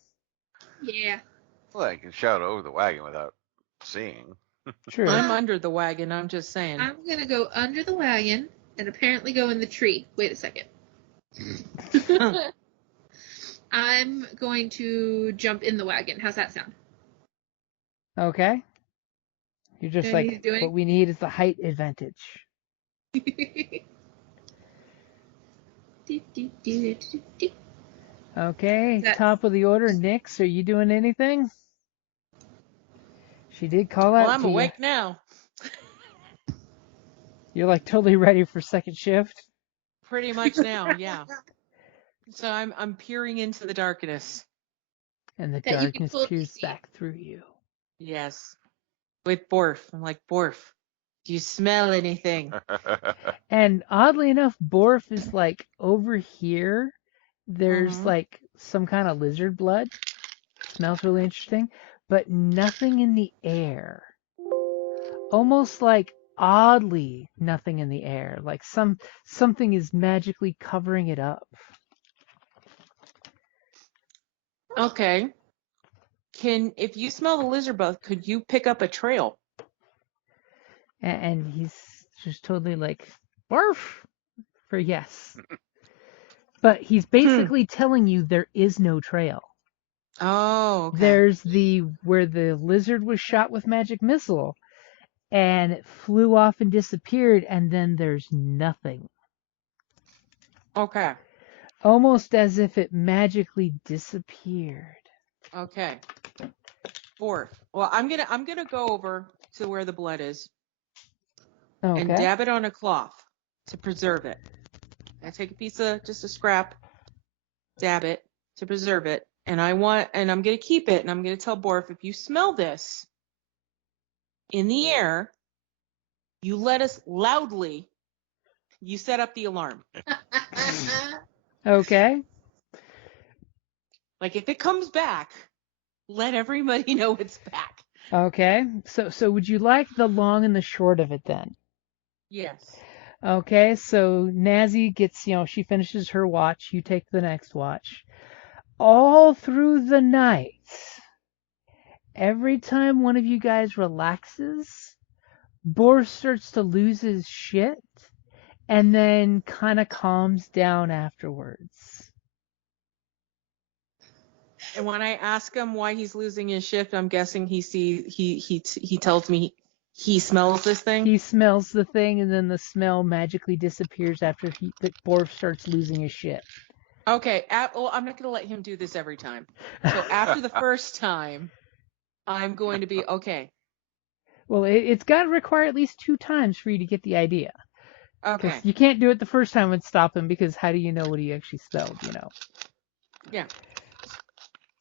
Yeah. Well, I can shout over the wagon without seeing. True. I'm under the wagon, I'm just saying. I'm going to go under the wagon and apparently go in the tree. Wait a second. I'm going to jump in the wagon. How's that sound? Okay. You're just like, what we need is the height advantage. Okay, top of the order, Nyx, are you doing anything? She did call out to you. Well, I'm awake now. You're like totally ready for second shift? Pretty much now, yeah. So I'm peering into the darkness. And the darkness peers back through you. Yes. With Borf. I'm like, Borf, do you smell anything? And oddly enough, Borf is like over here, There's like some kind of lizard blood. Smells really interesting, but nothing in the air. Almost like oddly nothing in the air. Like something is magically covering it up. Okay. If you smell the lizard blood, could you pick up a trail? And he's just totally like, barf, for yes. But he's basically telling you there is no trail. Oh, okay. There's where the lizard was shot with magic missile, and it flew off and disappeared, and then there's nothing. Okay. Almost as if it magically disappeared. Okay. Borf. Well, I'm gonna go over to where the blood is and Okay. dab it on a cloth to preserve it. I take a piece of just a scrap, dab it to preserve it, and I'm gonna keep it, and I'm gonna tell Borf, if you smell this in the air, you let us loudly. You set up the alarm. Okay. Like if it comes back, let everybody know it's back. Okay. So would you like the long and the short of it then? Yes. Okay, so Naze gets, she finishes her watch, you take the next watch. All through the night, every time one of you guys relaxes, Borf starts to lose his shit and then kind of calms down afterwards. And when I ask him why he's losing his shit, I'm guessing he tells me he smells this thing. He smells the thing, and then the smell magically disappears after the Borf starts losing his shit. Okay, well, I'm not going to let him do this every time. So after the first time, I'm going to be okay. Well, it's got to require at least 2 times for you to get the idea. Okay. You can't do it the first time and stop him, because how do you know what he actually spelled, Yeah.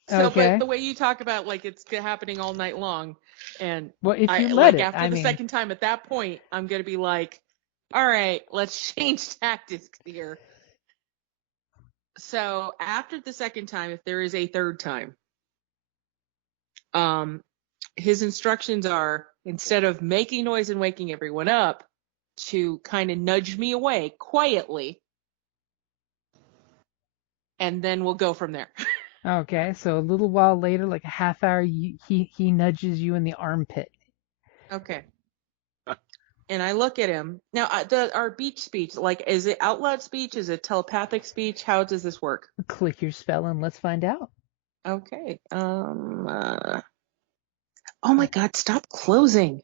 So, okay. But the way you talk about, like, it's happening all night long, and well, if you let it, after the second time, at that point, I'm going to be like, all right, let's change tactics here. So after the second time, if there is a third time, his instructions are, instead of making noise and waking everyone up, to kind of nudge me away quietly, and then we'll go from there. Okay, so a little while later, like a half hour, he nudges you in the armpit. Okay. And I look at him. Now, our beach speech, like, is it out loud speech? Is it telepathic speech? How does this work? Click your spell and let's find out. Okay. Oh my God, stop closing.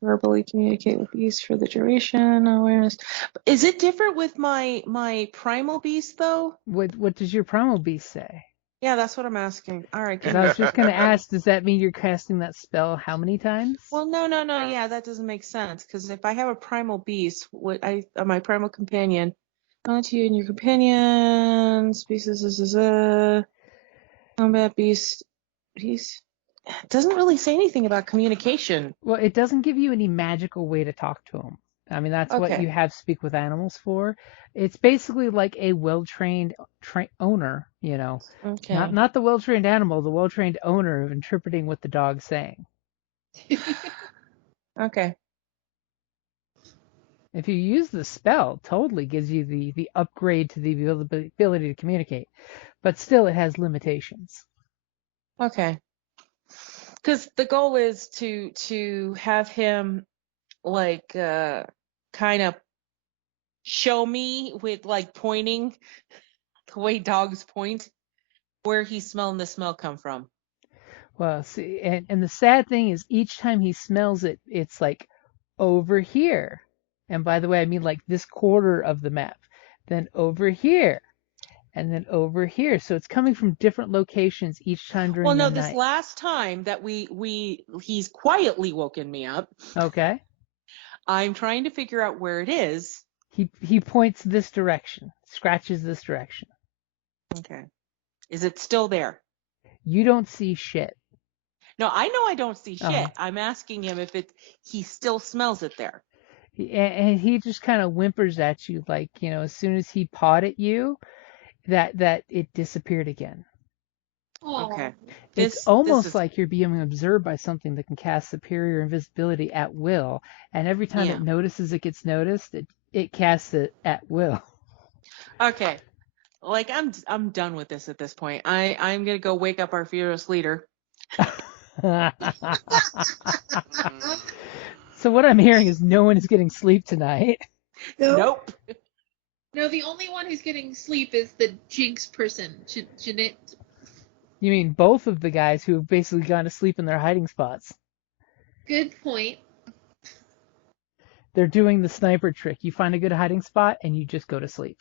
Verbally communicate with beasts for the duration. Awareness. Is it different with my primal beast though? What does your primal beast say? Yeah, that's what I'm asking. All right. Because I was just going to ask, does that mean you're casting that spell how many times? Well, no. Yeah, that doesn't make sense. Because if I have a primal beast, my primal companion, not you and your companion, species is a combat beast. It doesn't really say anything about communication. Well, it doesn't give you any magical way to talk to him. I mean, that's what you have Speak with Animals for. It's basically like a well-trained owner, Okay. Not the well-trained animal, the well-trained owner of interpreting what the dog's saying. Okay. If you use the spell, totally gives you the upgrade to the ability to communicate, but still it has limitations. Okay. Because the goal is to have him like kind of show me with like pointing the way dogs point where he's smelling the smell come from. Well, see, and the sad thing is each time he smells it, it's like over here. And by the way, I mean like this quarter of the map, then over here, and then over here. So it's coming from different locations each time during the night. Well, no, this last time that he's quietly woken me up. Okay. I'm trying to figure out where it is. He points this direction, scratches this direction. Okay. Is it still there? You don't see shit. No, I know I don't see shit. Uh-huh. I'm asking him if he still smells it there. And he just kind of whimpers at you, like, as soon as he pawed at you, that it disappeared again. Okay. It's This almost is like you're being observed by something that can cast superior invisibility at will, and every time Yeah. it notices it gets noticed, it casts it at will. okay. Like I'm done with this at this point. I'm gonna go wake up our fearless leader. So what I'm hearing is no one is getting sleep tonight. Nope. No, the only one who's getting sleep is the Jinx person. Jeanette. You mean both of the guys who have basically gone to sleep in their hiding spots. Good point. They're doing the sniper trick. You find a good hiding spot and you just go to sleep.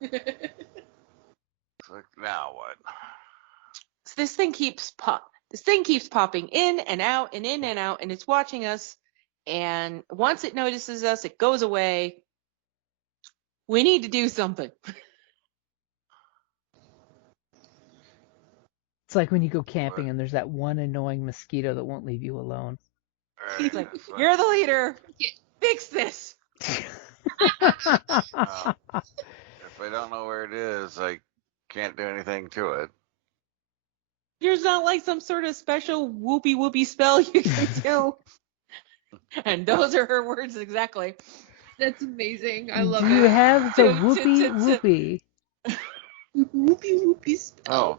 It's like, now what? So this thing keeps popping in and out and in and out, and it's watching us. And once it notices us, it goes away. We need to do something. It's like when you go camping and there's that one annoying mosquito that won't leave you alone. He's like, "You're the leader. Fix this." If I don't know where it is, I can't do anything to it. There's not like some sort of special whoopee whoopee spell you can do. And those are her words exactly. That's amazing. I love Do it. you have the To- whoopee to- whoopee? Whoopie whoopie spell. Oh,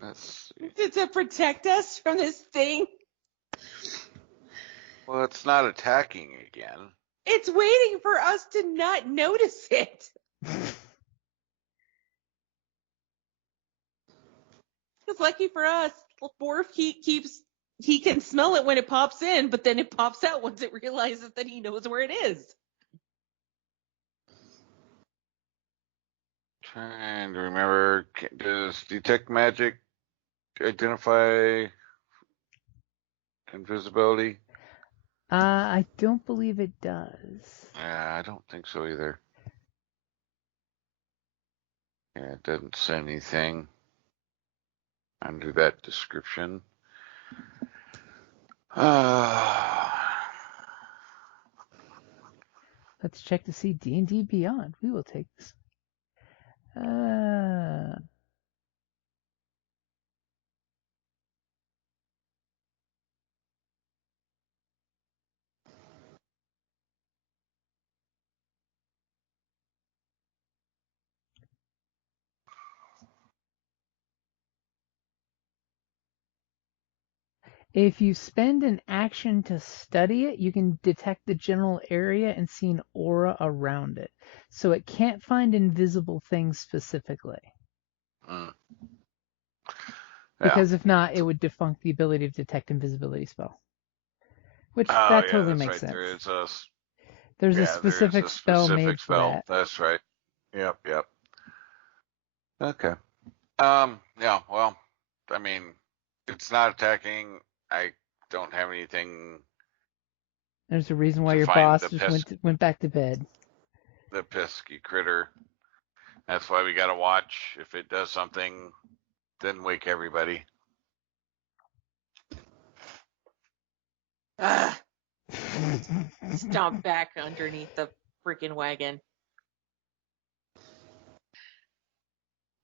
let's see. To protect us from this thing. Well, it's not attacking again. It's waiting for us to not notice it. It's lucky for us, Borf, he can smell it when it pops in, but then it pops out once it realizes that he knows where it is. Trying to remember, does detect magic identify invisibility? I don't believe it does. Yeah, I don't think so either. Yeah, it doesn't say anything under that description. Let's check to see D&D Beyond. We will take this. If you spend an action to study it, you can detect the general area and see an aura around it. So it can't find invisible things specifically. Yeah. Because if not, it would defunct the ability to detect invisibility spell. Which, Oh, that yeah, totally that's makes right. sense. There's a specific spell made for that. That's right. Yep. Okay. Yeah, well, I mean, it's not attacking. I don't have anything. There's a reason why to your find boss the just went back to bed. The pesky critter. That's why we gotta watch. If it does something, then wake everybody. Stomp back underneath the freaking wagon.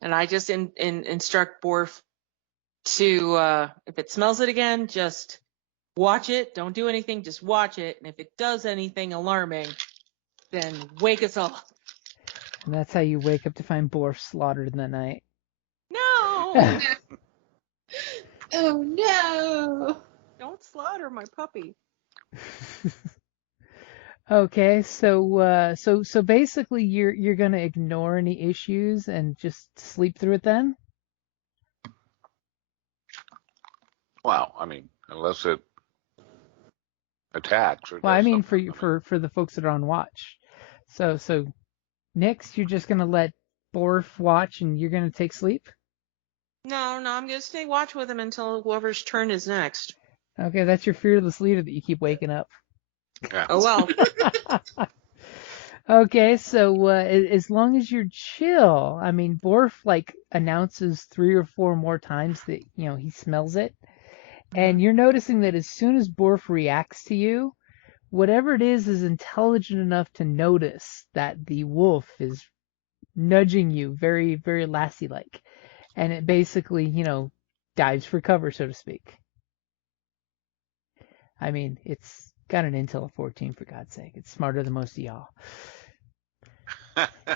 And I just instruct Borf to, if it smells it again, just watch it. Don't do anything. Just watch it. And if it does anything alarming, then wake us all up. And that's how you wake up to find Borf slaughtered in the night. No! Oh no! Don't slaughter my puppy. Okay, so basically you're gonna ignore any issues and just sleep through it then? Well, I mean, unless it attacks or Well, I does mean something. for the folks that are on watch. So Nix, you're just gonna let Borf watch and you're gonna take sleep? No, I'm gonna stay watch with him until whoever's turn is next. Okay, that's your fearless leader that you keep waking up. Yeah. Oh well. Okay, so as long as you're chill, I mean, Borf like announces 3 or 4 more times that he smells it, And you're noticing that as soon as Borf reacts to you, whatever it is intelligent enough to notice that the wolf is nudging you very, very lassie-like. And it basically, dives for cover, so to speak. I mean, it's got an intel of 14, for God's sake. It's smarter than most of y'all.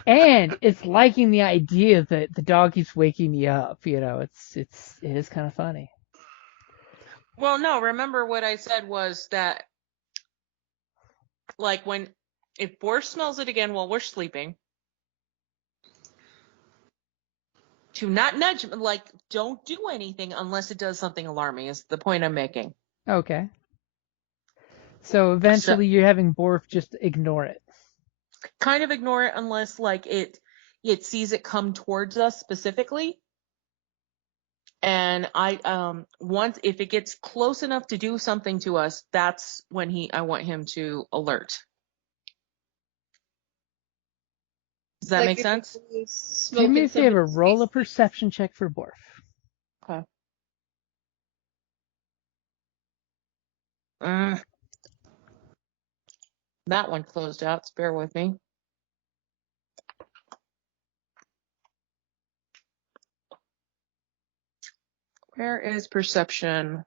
And it's liking the idea that the dog keeps waking me up. It is kind of funny. Well, no, remember what I said was that, like, if Borf smells it again while we're sleeping, to not nudge, like, don't do anything unless it does something alarming, is the point I'm making. Okay. So eventually you're having Borf just ignore it. Kind of ignore it unless, like, it sees it come towards us specifically. And once, if it gets close enough to do something to us, that's when I want him to alert. Does that make sense? Do me a favor, roll a perception check for Borf. Okay. That one closed out, so bear with me. Where is perception?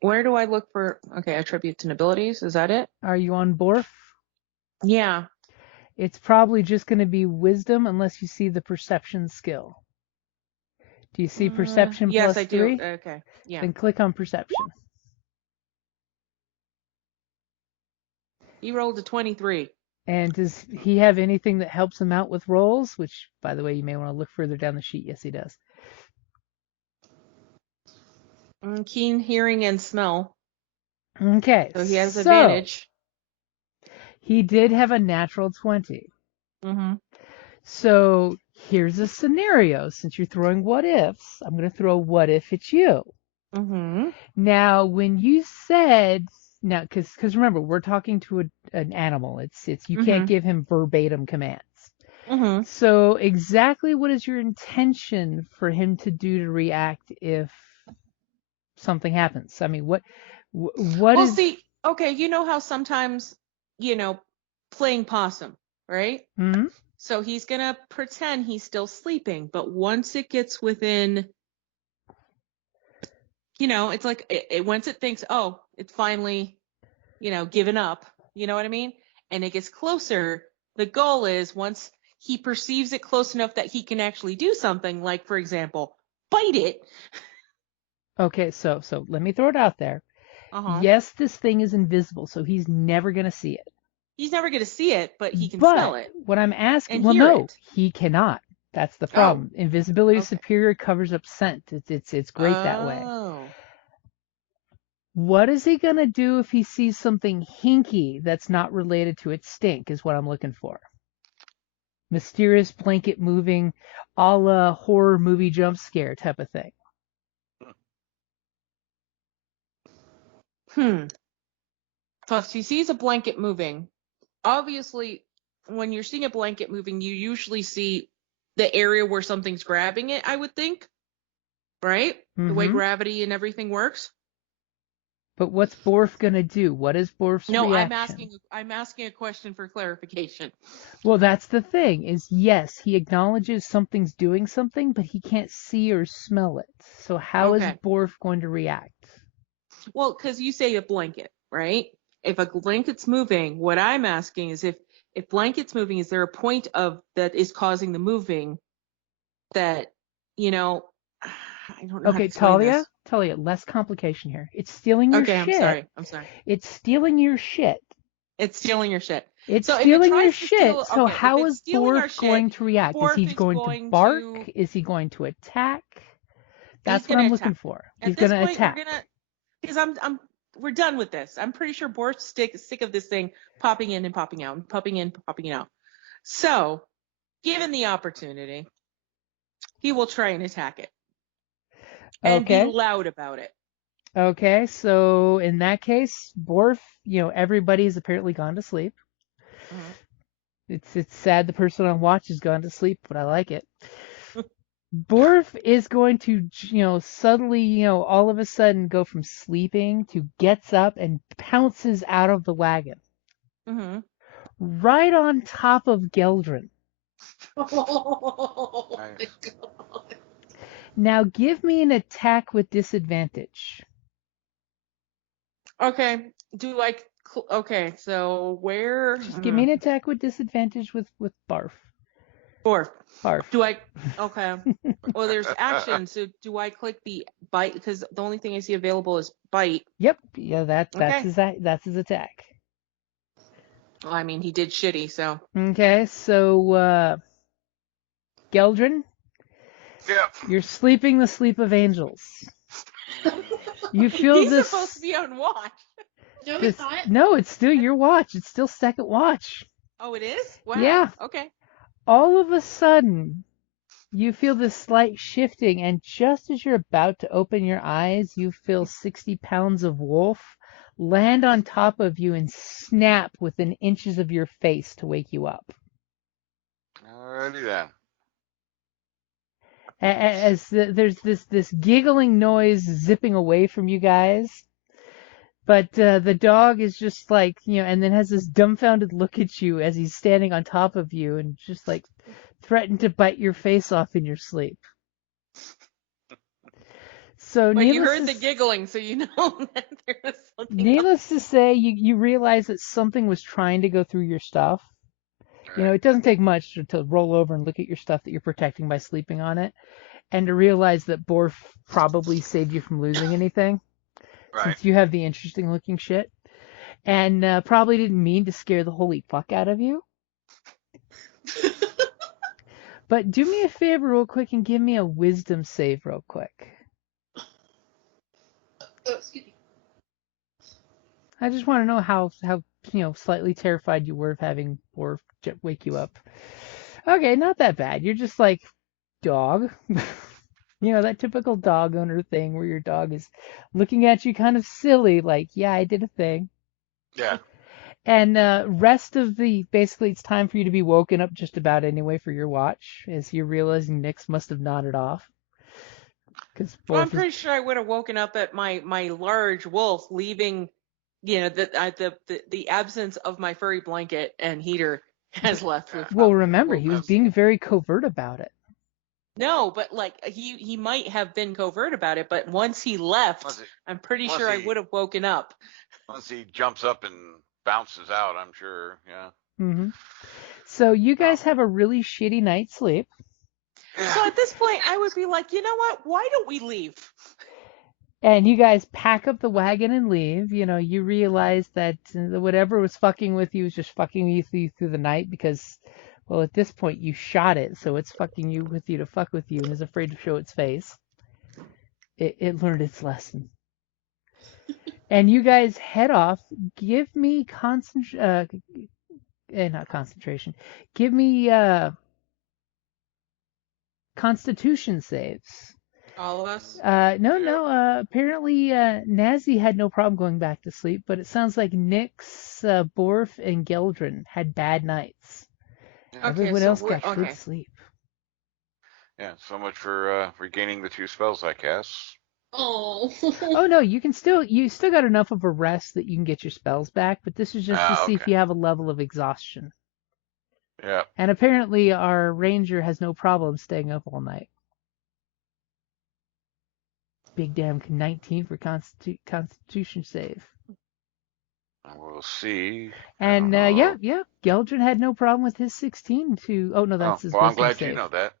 Where do I look for? Okay, attributes and abilities. Is that it? Are you on Borf? Yeah. It's probably just going to be wisdom unless you see the perception skill. Do you see perception yes, plus I 3? do. Okay. Yeah. Then click on perception. He rolled a 23. And does he have anything that helps him out with rolls? Which, by the way, you may want to look further down the sheet. Yes, he does. Keen hearing and smell. Okay. So he has advantage. He did have a natural 20. Mm-hmm. So here's a scenario. Since you're throwing what ifs, I'm going to throw a what if at you. Mm-hmm. Now, when you said, because remember, we're talking to an animal. It's you can't give him verbatim commands. Mm-hmm. So exactly what is your intention for him to do to react if something happens? I mean, what is... see, okay, you know how sometimes, playing possum, right? Mm-hmm. So he's going to pretend he's still sleeping, but once it gets within, it's like, once it thinks, oh, it's finally, given up, you know what I mean? And it gets closer, the goal is once he perceives it close enough that he can actually do something, like, for example, bite it. Okay, so let me throw it out there. Uh-huh. Yes, this thing is invisible, so he's never going to see it. He's never going to see it, but he can smell it. What I'm asking, it. He cannot. That's the problem. Invisibility superior covers up scent. It's great that way. What is he going to do if he sees something hinky that's not related to its stink is what I'm looking for. Mysterious blanket moving, a la horror movie jump scare type of thing. So if he sees a blanket moving, obviously, when you're seeing a blanket moving, you usually see the area where something's grabbing it, I would think. Right? The way gravity and everything works. But what's Borf going to do? What is Borf's reaction? I'm asking a question for clarification. Well, that's the thing, is yes, he acknowledges something's doing something, but he can't see or smell it. So how is Borf going to react? Well, because you say a blanket, right? If a blanket's moving, what I'm asking is if blanket's moving, is there a point of that is causing the moving that, I don't know. Okay, Talia, less complication here. It's stealing your shit. Okay, I'm sorry. It's stealing your shit. It's stealing your shit. So how is Borf going to react? Is he going to bark? Is he going to attack? That's what I'm looking for. He's going to attack. Because we're done with this. I'm pretty sure Borf's sick of this thing popping in and popping out, and popping in, popping out. So, given the opportunity, he will try and attack it. And be loud about it. Okay, so in that case, Borf, everybody's apparently gone to sleep. Mm-hmm. It's sad the person on watch has gone to sleep, but I like it. Borf is going to, suddenly, all of a sudden go from sleeping to gets up and pounces out of the wagon. Mm-hmm. Right on top of Geldran. Oh my Nice. god. Now give me an attack with disadvantage. Okay. Okay, so where? Just give me an attack with disadvantage with Barf. Borf. Barf. Okay. Well, there's action, so do I click the bite? Because the only thing I see available is bite. Yep. Yeah, that's Okay. his attack. Well, I mean, he did shitty, so. Okay, so Geldran, Yep. you're sleeping the sleep of angels. You feel He's this. supposed to be on watch. No, this it's not. no, it's still your watch. It's still second watch. Oh, it is? Wow. Yeah. Okay. All of a sudden, you feel this slight shifting, and just as you're about to open your eyes, you feel 60 pounds of wolf land on top of you and snap within inches of your face to wake you up. Alrighty then. There's this giggling noise zipping away from you guys, but the dog is just like, and then has this dumbfounded look at you as he's standing on top of you and just like threatened to bite your face off in your sleep. So But you heard the giggling, so you know that there was something else. needless to say, you realize that something was trying to go through your stuff. It doesn't take much to roll over and look at your stuff that you're protecting by sleeping on it, and to realize that Borf probably saved you from losing anything, Right. since you have the interesting looking shit, and probably didn't mean to scare the holy fuck out of you. But do me a favor real quick and give me a wisdom save real quick. Oh, excuse me. I just want to know how slightly terrified you were of having Borf wake you up. Okay, not that bad. You're just like, dog. That typical dog owner thing where your dog is looking at you kind of silly, like, yeah, I did a thing. Yeah. And rest of basically it's time for you to be woken up just about anyway for your watch, as you're realizing Nyx must have nodded off. Well, I'm pretty sure I would have woken up at my large wolf leaving, the absence of my furry blanket and heater has left. Well, remember, he was being very covert about it. No, but like he might have been covert about it, but once he left, I'm pretty sure I would have woken up. Once he jumps up and bounces out, I'm sure. Yeah. Mm-hmm. So you guys have a really shitty night's sleep. So at this point, I would be like, you know what? Why don't we leave? And you guys pack up the wagon and leave. You realize that whatever was fucking with you was just fucking with you through the night because, well, at this point you shot it, so it's fucking with you to fuck with you and is afraid to show its face. It learned its lesson. And you guys head off. Give me not concentration. Give me Constitution saves. All of us? No. Apparently, Naze had no problem going back to sleep, but it sounds like Nyx, Borf, and Geldran had bad nights. Everyone else got good sleep. Yeah, so much for regaining the 2 spells I cast. Oh. Oh no, you still got enough of a rest that you can get your spells back, but this is just to see if you have a level of exhaustion. Yeah. And apparently our ranger has no problem staying up all night. Big damn 19 for Constitution save. We'll see. And yeah, Geldran had no problem with his 16 to. Oh no, that's his. Well, I'm glad save. you know that.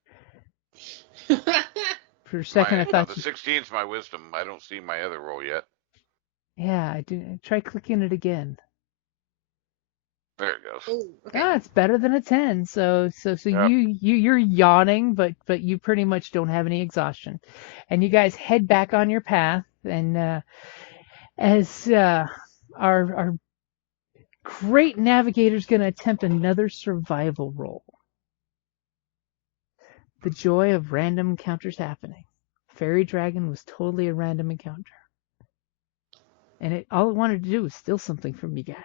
For a second, I thought the 16's my wisdom. I don't see my other roll yet. Yeah, I do. Try clicking it again. There it goes. Ooh, okay. Ah, it's better than a 10. So yep. You're yawning, but you pretty much don't have any exhaustion, and you guys head back on your path. And as our great navigator's going to attempt another survival roll. The joy of random encounters happening. Fairy Dragon was totally a random encounter, and all it wanted to do was steal something from you guys.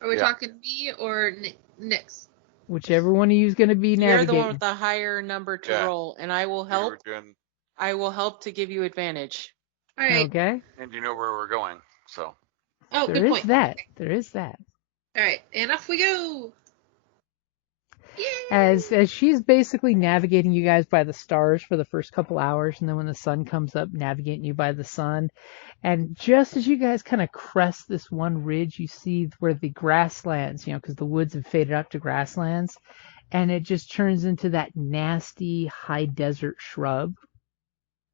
Are we talking me or Nyx? Whichever one of you is going to be You're the one navigating. with the higher number to Yeah. roll, and I will You help. were doing, I will help to give you advantage. All right. Okay. and you know where we're going, so. Oh, There good is point. that. Okay. There is that. All right, and off we go. Yay! As she's basically navigating you guys by the stars for the first couple hours, and then when the sun comes up, navigating you by the sun. And just as you guys kind of crest this one ridge, you see where the grasslands, because the woods have faded out to grasslands, and it just turns into that nasty high desert shrub,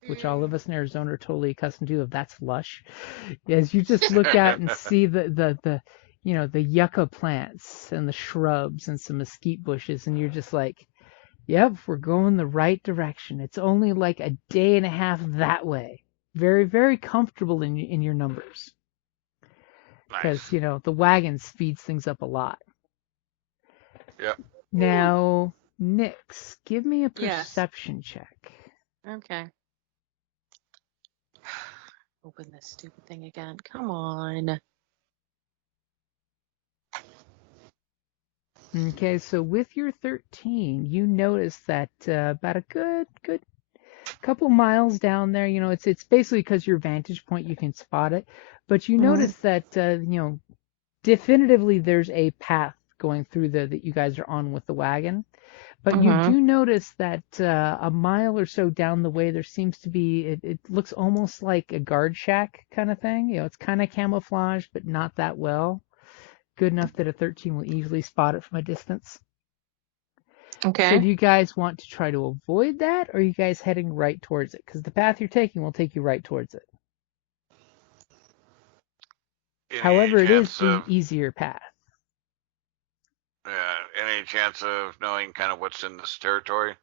which all of us in Arizona are totally accustomed to. If that's lush, as you just look out and see the yucca plants and the shrubs and some mesquite bushes, and you're just like, yep, we're going the right direction. It's only like a day and a half that way. Very, very comfortable in your numbers. Because, Nice. the wagon speeds things up a lot. Yep. Now, Nix, give me a Yes. perception check. Okay. Open this stupid thing again. Come on. Okay, so with your 13, you notice that about a good couple miles down there, it's basically because your vantage point you can spot it, but you notice that definitively there's a path going through that you guys are on with the wagon. But you do notice that a mile or so down the way there seems to be it looks almost like a guard shack kind of thing. It's kind of camouflaged, but not that well. Good enough that a 13 will easily spot it from a distance. Okay. So do you guys want to try to avoid that, or are you guys heading right towards it? Because the path you're taking will take you right towards it. However, it is the easier path. Any chance of knowing kind of what's in this territory?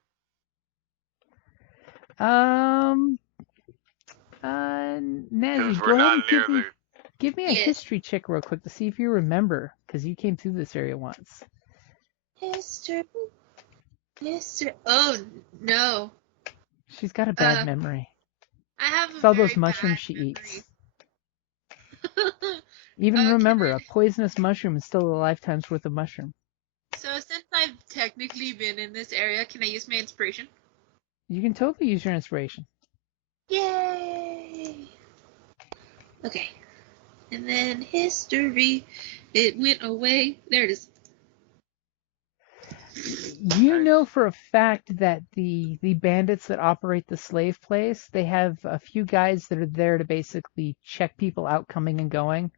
Nazi, go ahead and give me a history check real quick to see if you remember, because you came through this area once. History. Oh no. She's got a bad memory. I have It's all those mushrooms she eats. Even remember, a poisonous mushroom is still a lifetime's worth of mushroom. So since I've technically been in this area, can I use my inspiration? You can totally use your inspiration. Yay! Okay. And then history. It went away. There it is. You know for a fact that the bandits that operate the slave place, they have a few guys that are there to basically check people out coming and going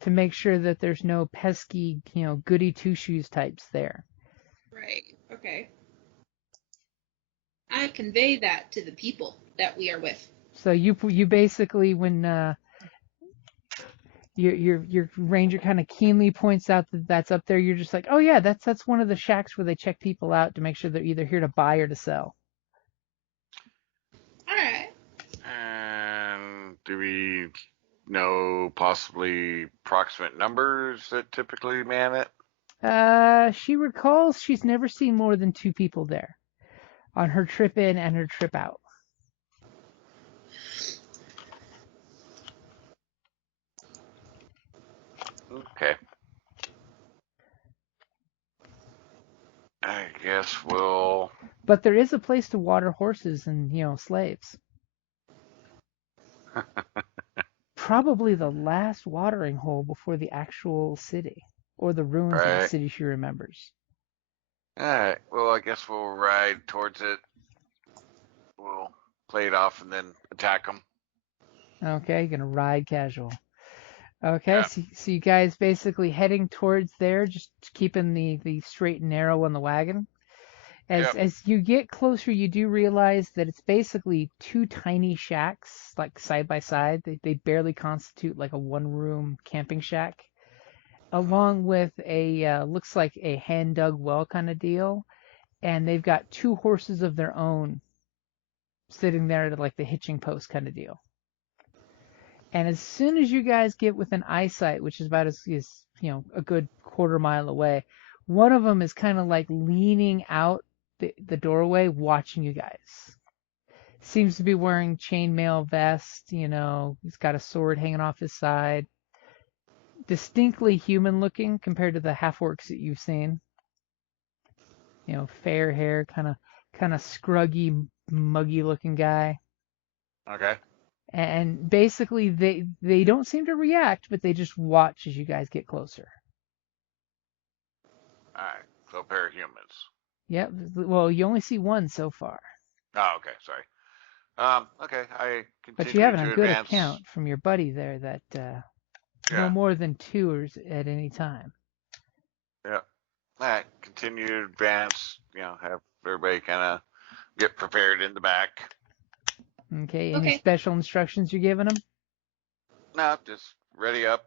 to make sure that there's no pesky, goody two-shoes types there. Right. Okay. I convey that to the people that we are with. So you basically, when your ranger kind of keenly points out that that's up there, you're just like, oh yeah, that's one of the shacks where they check people out to make sure they're either here to buy or to sell. All right. And do we know possibly approximate numbers that typically man it? She recalls she's never seen more than 2 people there on her trip in and her trip out. Okay. I guess we'll... But there is a place to water horses and, slaves. Probably the last watering hole before the actual city, or the ruins of the city she remembers. Alright, well, I guess we'll ride towards it. We'll play it off and then attack them. Okay, you're gonna ride casual. Okay, Yeah. so you guys basically heading towards there, just keeping the straight and narrow on the wagon. As you get closer, you do realize that it's basically 2 tiny shacks, like side by side. They barely constitute like a 1-room camping shack, along with a looks like a hand-dug well kind of deal, and they've got 2 horses of their own sitting there at like the hitching post kind of deal. And as soon as you guys get within eyesight, which is about as a good quarter mile away, one of them is kind of like leaning out the doorway, watching you guys. Seems to be wearing chainmail vest. He's got a sword hanging off his side. Distinctly human looking compared to the half orcs that you've seen. fair hair, kind of scruggy, muggy looking guy. Okay. And basically they don't seem to react, but they just watch as you guys get closer. All right. So a pair of humans. Yep. Well, you only see one so far. Oh, okay. Sorry. Okay. I But you continue have to a good advance. account from your buddy there that no more than 2 at any time. Yeah. All right. Continue to advance. Have everybody kind of get prepared in the back. Okay. Any special instructions you're giving them? No, just ready up.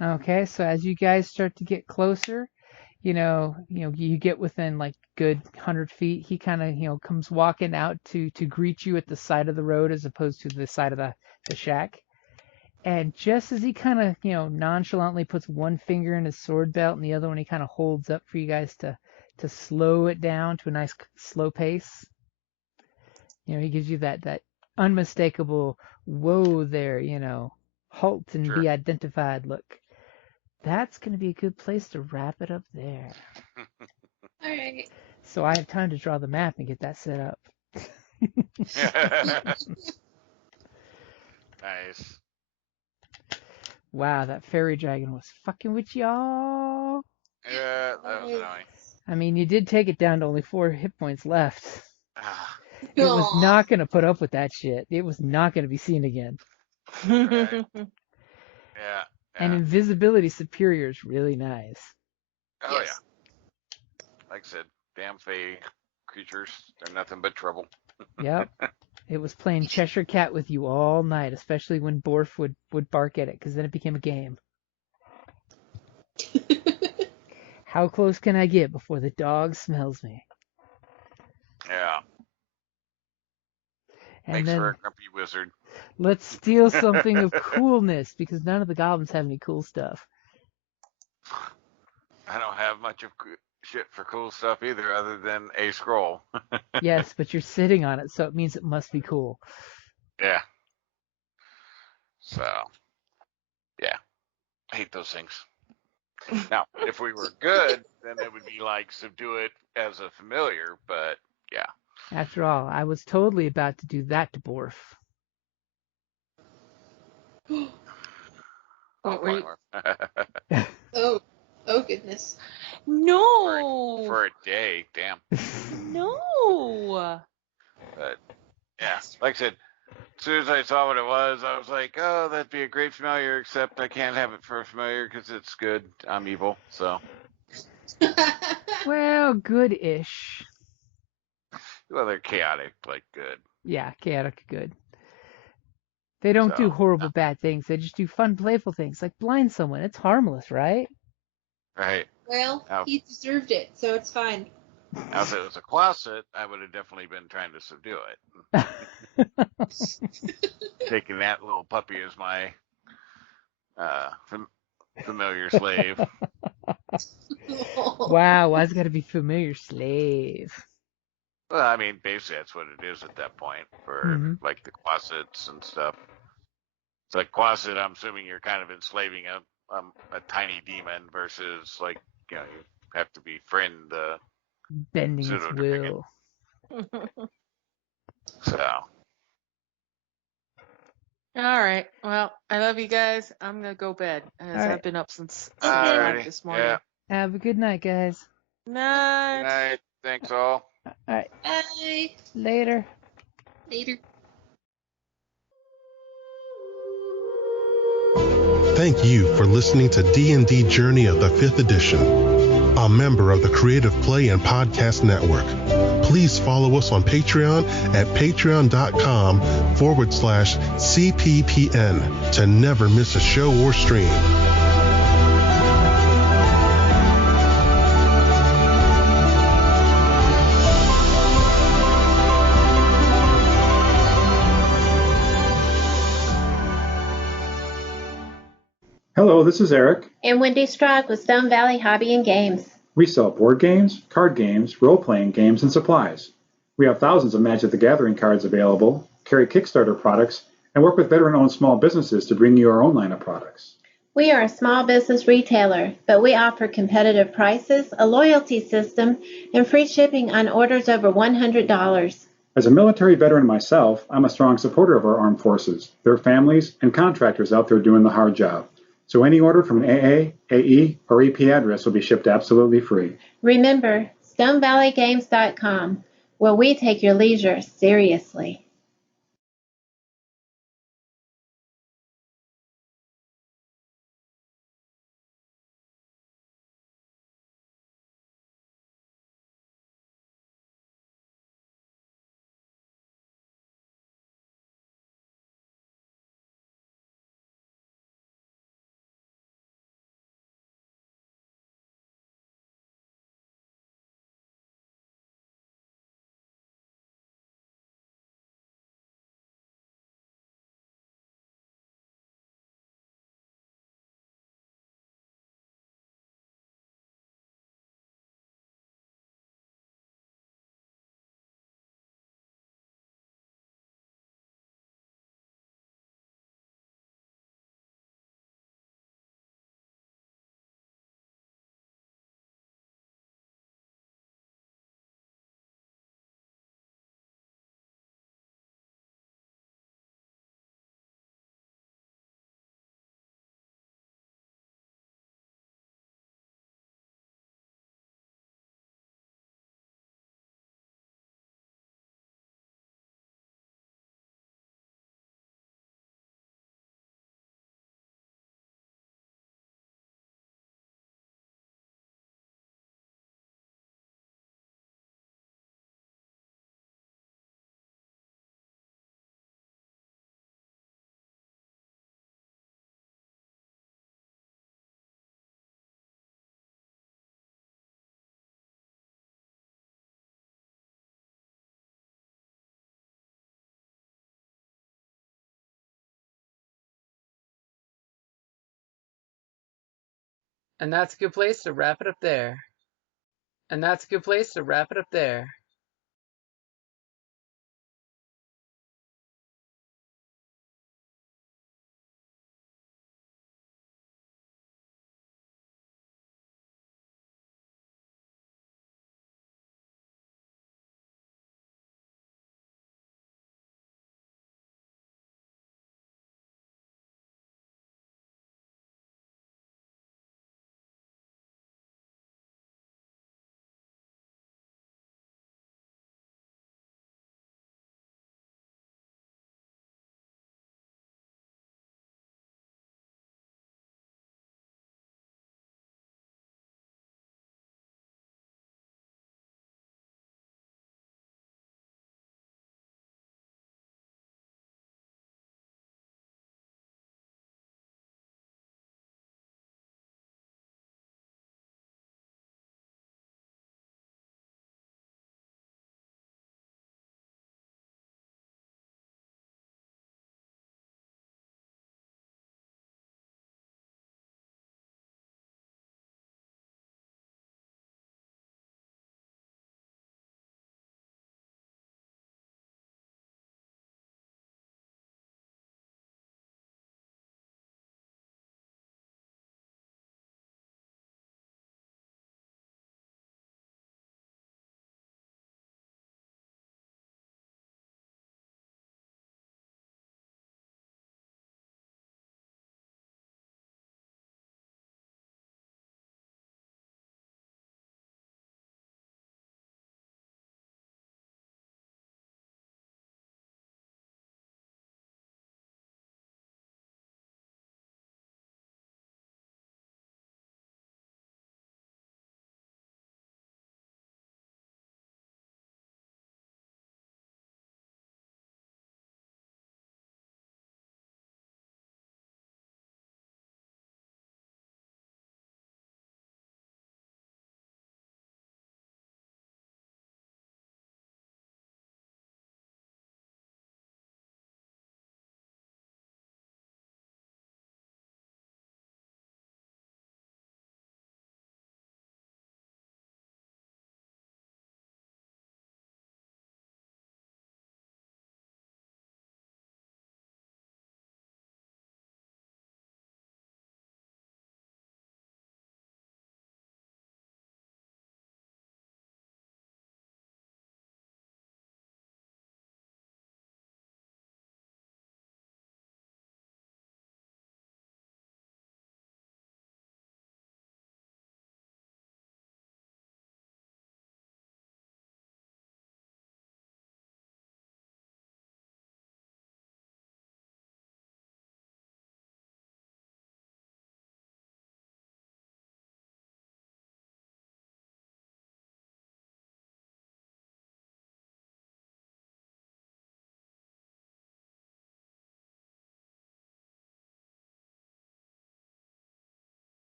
Okay. So as you guys start to get closer, you get within like good 100 feet. He kind of, comes walking out to greet you at the side of the road as opposed to the side of the shack. And just as he kind of, nonchalantly puts one finger in his sword belt and the other one he kind of holds up for you guys to slow it down to a nice slow pace. He gives you that unmistakable, whoa there, halt and be identified look. That's going to be a good place to wrap it up there. All right. So I have time to draw the map and get that set up. Nice. Wow, that fairy dragon was fucking with y'all. Yeah, that was annoying. I mean, you did take it down to only 4 hit points left. It Aw. was not going to put up with that shit. It was not going to be seen again. Right. Yeah. And invisibility superior is really nice. Oh, yeah. Like I said, damn fey creatures, they're nothing but trouble. Yep. It was playing Cheshire Cat with you all night, especially when Borf would bark at it, because then it became a game. How close can I get before the dog smells me? Yeah. And Makes then for a grumpy wizard. let's steal something of coolness, because none of the goblins have any cool stuff. I don't have much of shit for cool stuff either, other than a scroll. Yes, but you're sitting on it, so it means it must be cool. Yeah. So, yeah. I hate those things. Now, if we were good, then it would be like subdue it as a familiar, but yeah. After all, I was totally about to do that to Borf. Wait. Oh goodness. No. For a day, damn. No. But yeah, like I said, as soon as I saw what it was, I was like, oh, that'd be a great familiar, except I can't have it for a familiar because it's good. I'm evil, so. Well, good-ish. Well, they're chaotic, like good. Yeah, chaotic good. They don't do horrible bad things. They just do fun, playful things, like blind someone. It's harmless, right? Right. Well, he deserved it, so it's fine. Now, if it was a closet, I would have definitely been trying to subdue it. Taking that little puppy as my familiar slave. Wow, why's it got to be familiar slave? Well, I mean, basically that's what it is at that point for like the closets and stuff. It's like closet. I'm assuming you're kind of enslaving a tiny demon versus like you have to befriend the bending its will. So. All right. Well, I love you guys. I'm gonna go bed as I've been up since 5 this morning. Yeah. Have a good night, guys. Night. Good night. Thanks all. All right. Bye. Later. Later. Thank you for listening to D&D Journey of the 5th Edition, a member of the Creative Play and Podcast Network. Please follow us on Patreon at patreon.com/CPPN to never miss a show or stream. Hello, this is Eric. And Wendy Strock with Stone Valley Hobby and Games. We sell board games, card games, role-playing games, and supplies. We have thousands of Magic the Gathering cards available, carry Kickstarter products, and work with veteran-owned small businesses to bring you our own line of products. We are a small business retailer, but we offer competitive prices, a loyalty system, and free shipping on orders over $100. As a military veteran myself, I'm a strong supporter of our armed forces, their families, and contractors out there doing the hard job. So any order from an AA, AE, or EP address will be shipped absolutely free. Remember, StoneValleyGames.com, where we take your leisure seriously. And that's a good place to wrap it up there. And that's a good place to wrap it up there.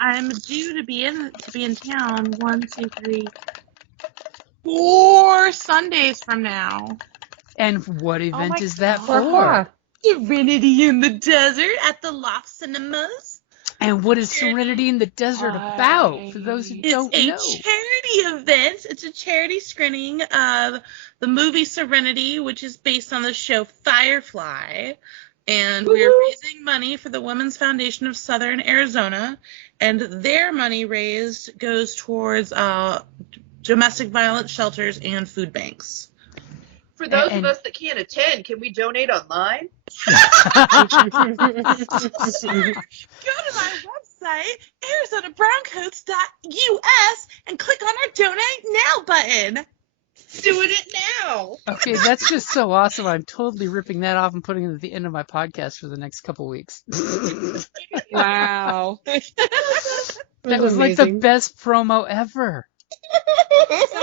I'm due to be in town 4 Sundays from now. And what event is that God. for? Serenity in the Desert at the Loft Cinemas. And what is Serenity in the Desert about, for those who don't know? It's a charity event. It's a charity screening of the movie Serenity, which is based on the show Firefly. And we are raising money for the Women's Foundation of Southern Arizona. And their money raised goes towards domestic violence shelters and food banks. For those of us that can't attend, can we donate online? Go to my website, ArizonaBrowncoats.us, and click on our Donate Now button. Doing it now. Okay, that's just so awesome. I'm totally ripping that off and putting it at the end of my podcast for the next couple weeks. Wow. That was like the best promo ever. So